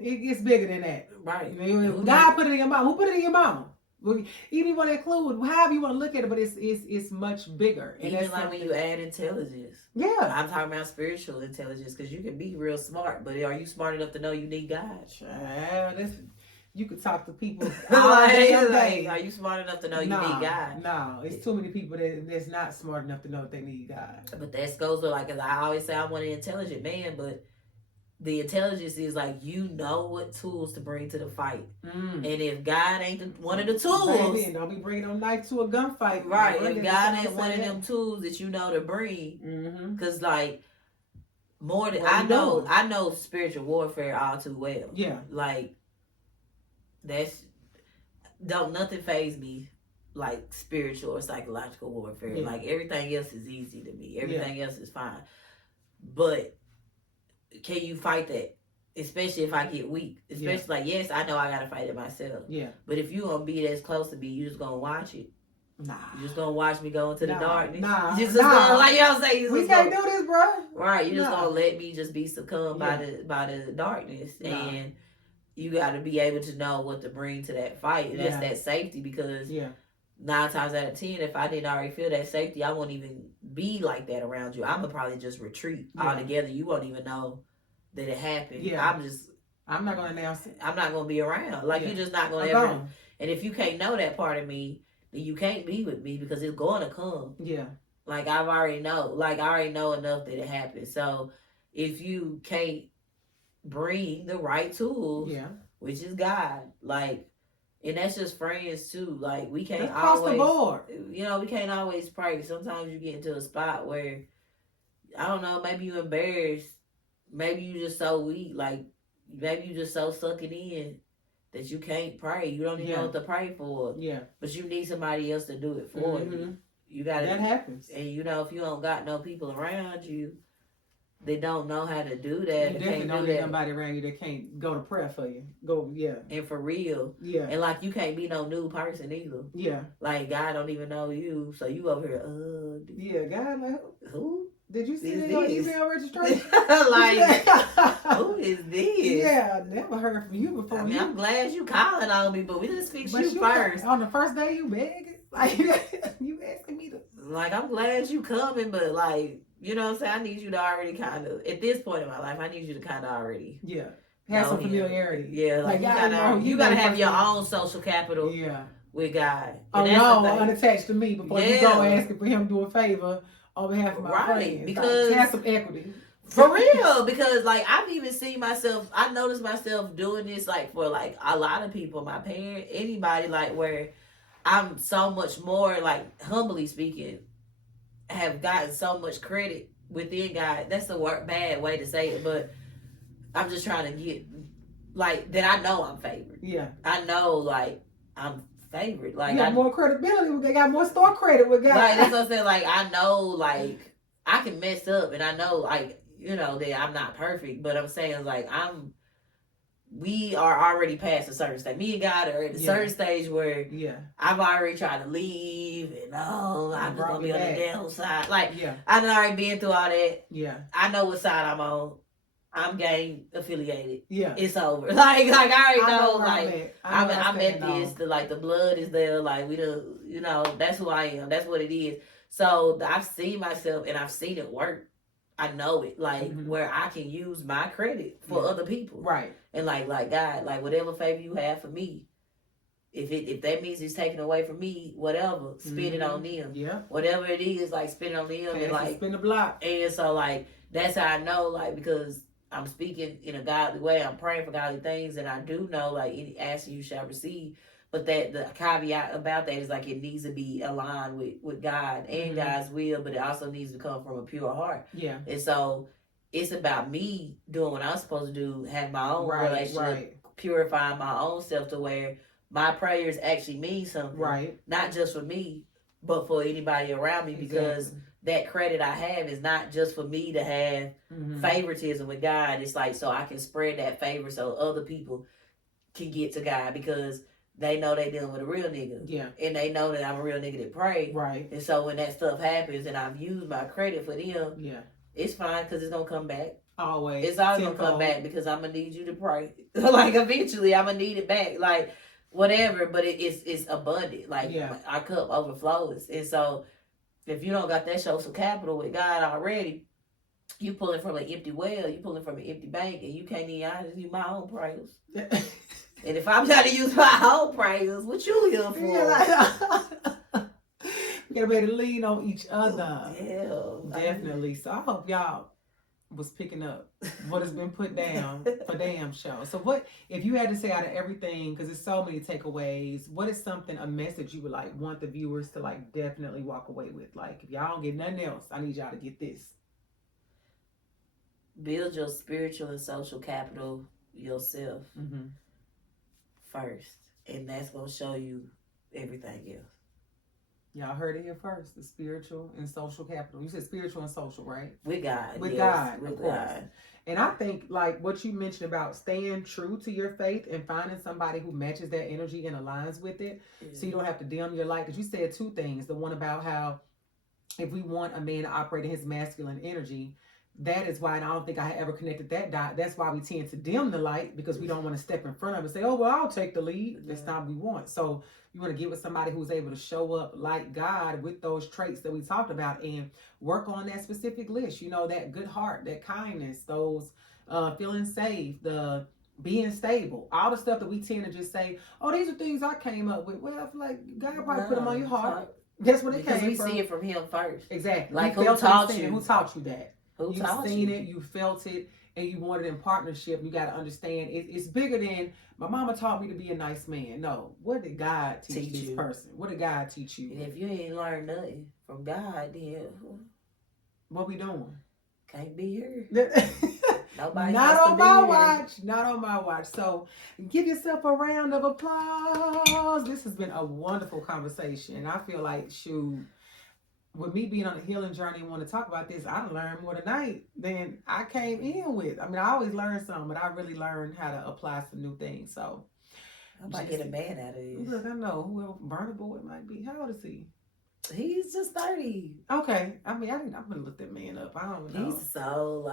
it gets bigger than that. Right. God put it in your mama. Who put it in your mama? Even you want to include however you want to look at it, but it's much bigger. And even like when you add intelligence. Yeah. I'm talking about spiritual intelligence because you can be real smart, but are you smart enough to know you need God? You could talk to people all day. Are you smart enough to know you need God? No, it's too many people that's not smart enough to know that they need God. But that goes with like, as I always say, I want an intelligent man, but the intelligence is like you know what tools to bring to the fight, and if God ain't one of the tools, baby, don't be bringing no knife to a gunfight, right? If God ain't one of them tools that you know to bring, because like more than I know spiritual warfare all too well. Yeah, like nothing faze me like spiritual or psychological warfare. Yeah. Like everything else is easy to me. Everything else is fine, but can you fight that? Especially if I get weak. Especially like, yes, I know I gotta fight it myself. Yeah. But if you gonna be as close to me, you just gonna watch it. Nah. You just gonna watch me go into the darkness. Nah. You just gonna, like y'all say, we can't do this, bro. Right. You just gonna let me just be succumbed by the darkness. And you gotta be able to know what to bring to that fight. And that's that safety, because 9 times out of 10, if I didn't already feel that safety, I won't even be like that around you. I'm gonna probably just retreat altogether. You won't even know that it happened. Yeah. I'm not gonna announce it. I'm not gonna be around. Like you're just not gonna ever. And if you can't know that part of me, then you can't be with me, because it's going to come. Yeah. Like I already know enough that it happened. So if you can't bring the right tools, which is God, like. And that's just friends too. Like we can't across always, the board. We can't always pray. Sometimes you get into a spot where, I don't know, maybe you're embarrassed. Maybe you just so weak. Like maybe you just so sucking in that you can't pray. You don't even know what to pray for. Yeah. But you need somebody else to do it for you. You gotta. That happens. And if you don't got no people around you, they don't know how to do that. You definitely don't need somebody around you that can't go to prayer for you. And for real. Yeah. And like you can't be no new person either. Yeah. Like God don't even know you, so you over here. Yeah, God like who? Did you see your email registration? Like who is this? Yeah, never heard from you before. I mean, I'm glad you calling on me, but we just fix you first. On the first day you begging? Like you asking me to? Like I'm glad you coming, but like. You know what I'm saying? I need you to already kind of, at this point in my life, I need you to kind of already. Yeah. Have some familiarity. Yeah. Like you gotta have your own social capital. Yeah. With God. And unattached to me before you go asking for him to do a favor on behalf of my friends. Because have some equity. For real. Because like I've even seen myself, I noticed myself doing this like for like a lot of people, my parents, anybody, like where I'm so much more, like humbly speaking, have gotten so much credit within God. That's a bad way to say it, but I'm just trying to get like that. I know I'm favored. Yeah, I know like I'm favored. Like you got more credibility. They got more store credit with God. Like that's what I'm saying. Like I know like I can mess up, and I know like that I'm not perfect, but I'm saying like we are already past a certain stage. Me and God are at a certain stage where I've already tried to leave, and I'm just gonna be on the downside. Like I've already been through all that. Yeah, I know what side I'm on. I'm gang affiliated. Yeah, it's over. Like I already know. Like I met this. The blood is there. Like we that's who I am. That's what it is. So I've seen myself, and I've seen it work. I know it, like where I can use my credit for other people, right? And like God, like whatever favor you have for me, if that means it's taken away from me, whatever, spend it on them. Yeah, whatever it is, like spend it on them, and like spend the block. And so like that's how I know, like because I'm speaking in a godly way, I'm praying for godly things, and I do know like any asking you shall receive. But that the caveat about that is like it needs to be aligned with God and God's will, but it also needs to come from a pure heart. Yeah. And so it's about me doing what I'm supposed to do, have my own relationship, purifying my own self to where my prayers actually mean something. Right. Not just for me, but for anybody around me, because that credit I have is not just for me to have favoritism with God. It's like so I can spread that favor so other people can get to God because they know they dealing with a real nigga. Yeah. And they know that I'm a real nigga that pray. Right. And so when that stuff happens and I've used my credit for them, yeah, it's fine because it's going to come back. Always. It's always going to come back because I'm going to need you to pray. Like, eventually, I'm going to need it back. Like, whatever, but it's abundant. Like, our cup overflows. And so, if you don't got that social capital with God already, you pulling from an empty well, you pulling from an empty bank, and you can't even honestly use my own prayers. And if I'm trying to use my own prayers, what you here for? We gotta be able to lean on each other. Yeah. Definitely. So I hope y'all was picking up what has been put down for damn show. So what, if you had to say out of everything, because there's so many takeaways, what is something, a message you would like want the viewers to like definitely walk away with? Like, if y'all don't get nothing else, I need y'all to get this. Build your spiritual and social capital yourself first. And that's going to show you everything else. Y'all heard it here first. The spiritual and social capital. You said spiritual and social, right? With God. With yes, God, with of course. God. And I think like what you mentioned about staying true to your faith and finding somebody who matches that energy and aligns with it, so you don't have to dim your light. Because you said two things. The one about how if we want a man to operate in his masculine energy, that is why, and I don't think I ever connected that dot. That's why we tend to dim the light, because we don't want to step in front of it and say, oh, well, I'll take the lead. That's not what we want. So you want to get with somebody who's able to show up like God with those traits that we talked about and work on that specific list. You know, that good heart, that kindness, those feeling safe, the being stable, all the stuff that we tend to just say, oh, these are things I came up with. Well, I feel like God probably put them on your heart. That's what it came from. Because we see it from him first. Exactly. Like, who taught you? Who taught you that? You've seen it, you felt it, and you want it in partnership. You got to understand it's bigger than my mama taught me to be a nice man. No, what did God teach this person? What did God teach you? And if you ain't learned nothing from God, then what we doing? Can't be here. Nobody. Not on my watch. Not on my watch. So give yourself a round of applause. This has been a wonderful conversation. I feel like with me being on a healing journey and want to talk about this, I learned more tonight than I came in with. I mean, I always learn something, but I really learned how to apply some new things. So I might get a man out of this. Look, I know who Burna Boy might be. How old is he? He's just 30. Okay. I mean, I'm gonna look that man up. I don't know. He's so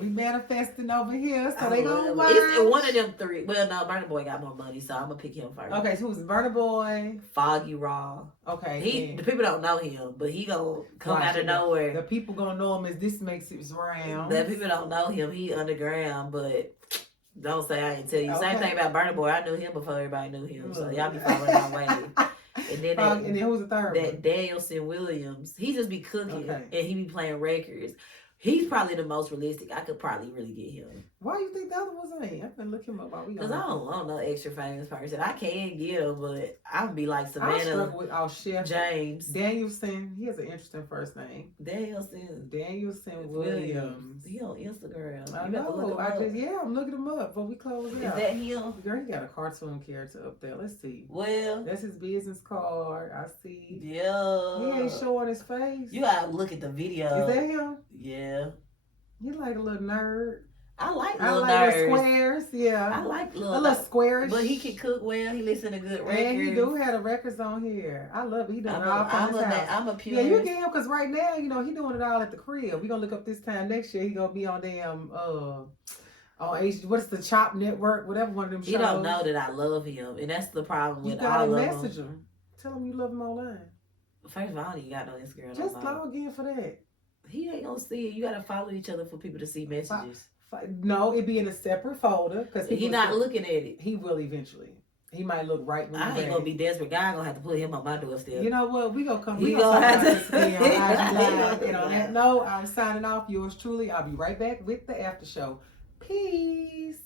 we manifesting over here, so they gonna watch. It's one of them three. Well, no, Burna Boy got more money, so I'm gonna pick him first. Okay, so who's Burna Boy? Foggy Raw. Okay, the people don't know him, but he gonna come out of nowhere. The people gonna know him as This Makes It Round. The people don't know him. He underground, but don't say I didn't tell you. Same thing about Burna Boy. I knew him before everybody knew him, so y'all be following our way. And then who's the third? That Danielson Williams. He just be cooking and he be playing records. He's probably the most realistic. I could probably really get him. Why do you think the other ones ain't? I'm gonna look him up while we. Because I don't know extra famous person. I can get him, but I would be like Savannah. I struggle with our chef James Danielson. He has an interesting first name. Danielson Williams. He on Instagram. I know. I'm looking him up before we close out. Is that him? Girl, he got a cartoon character up there. Let's see. Well, that's his business card. I see. Yeah. He ain't showing his face. You gotta look at the video. Is that him? Yeah. He like a little nerd. I like nerds. Squares. Yeah. I like little squarish. But he can cook well. He listen to good records. And he do have the records on here. I love it. He doing all kinds of stuff. I'm a pure. Yeah, you get him because right now, he doing it all at the crib. We gonna look up this time next year. He gonna be on damn on what's the Chop Network, whatever one of them shows. He don't know that I love him, and that's the problem with all of them. You gotta message him. Tell him you love him online. First of all, I don't even got no Instagram. Just log in for that. He ain't gonna see it. You gotta follow each other for people to see messages. No, it'd be in a separate folder because he's not looking at it. He will eventually. He might look right when I ain't gonna be desperate. God gonna have to put him on my doorstep. You know what? We gonna come. We gonna have to. And on that note, I'm signing off. Yours truly. I'll be right back with the after show. Peace.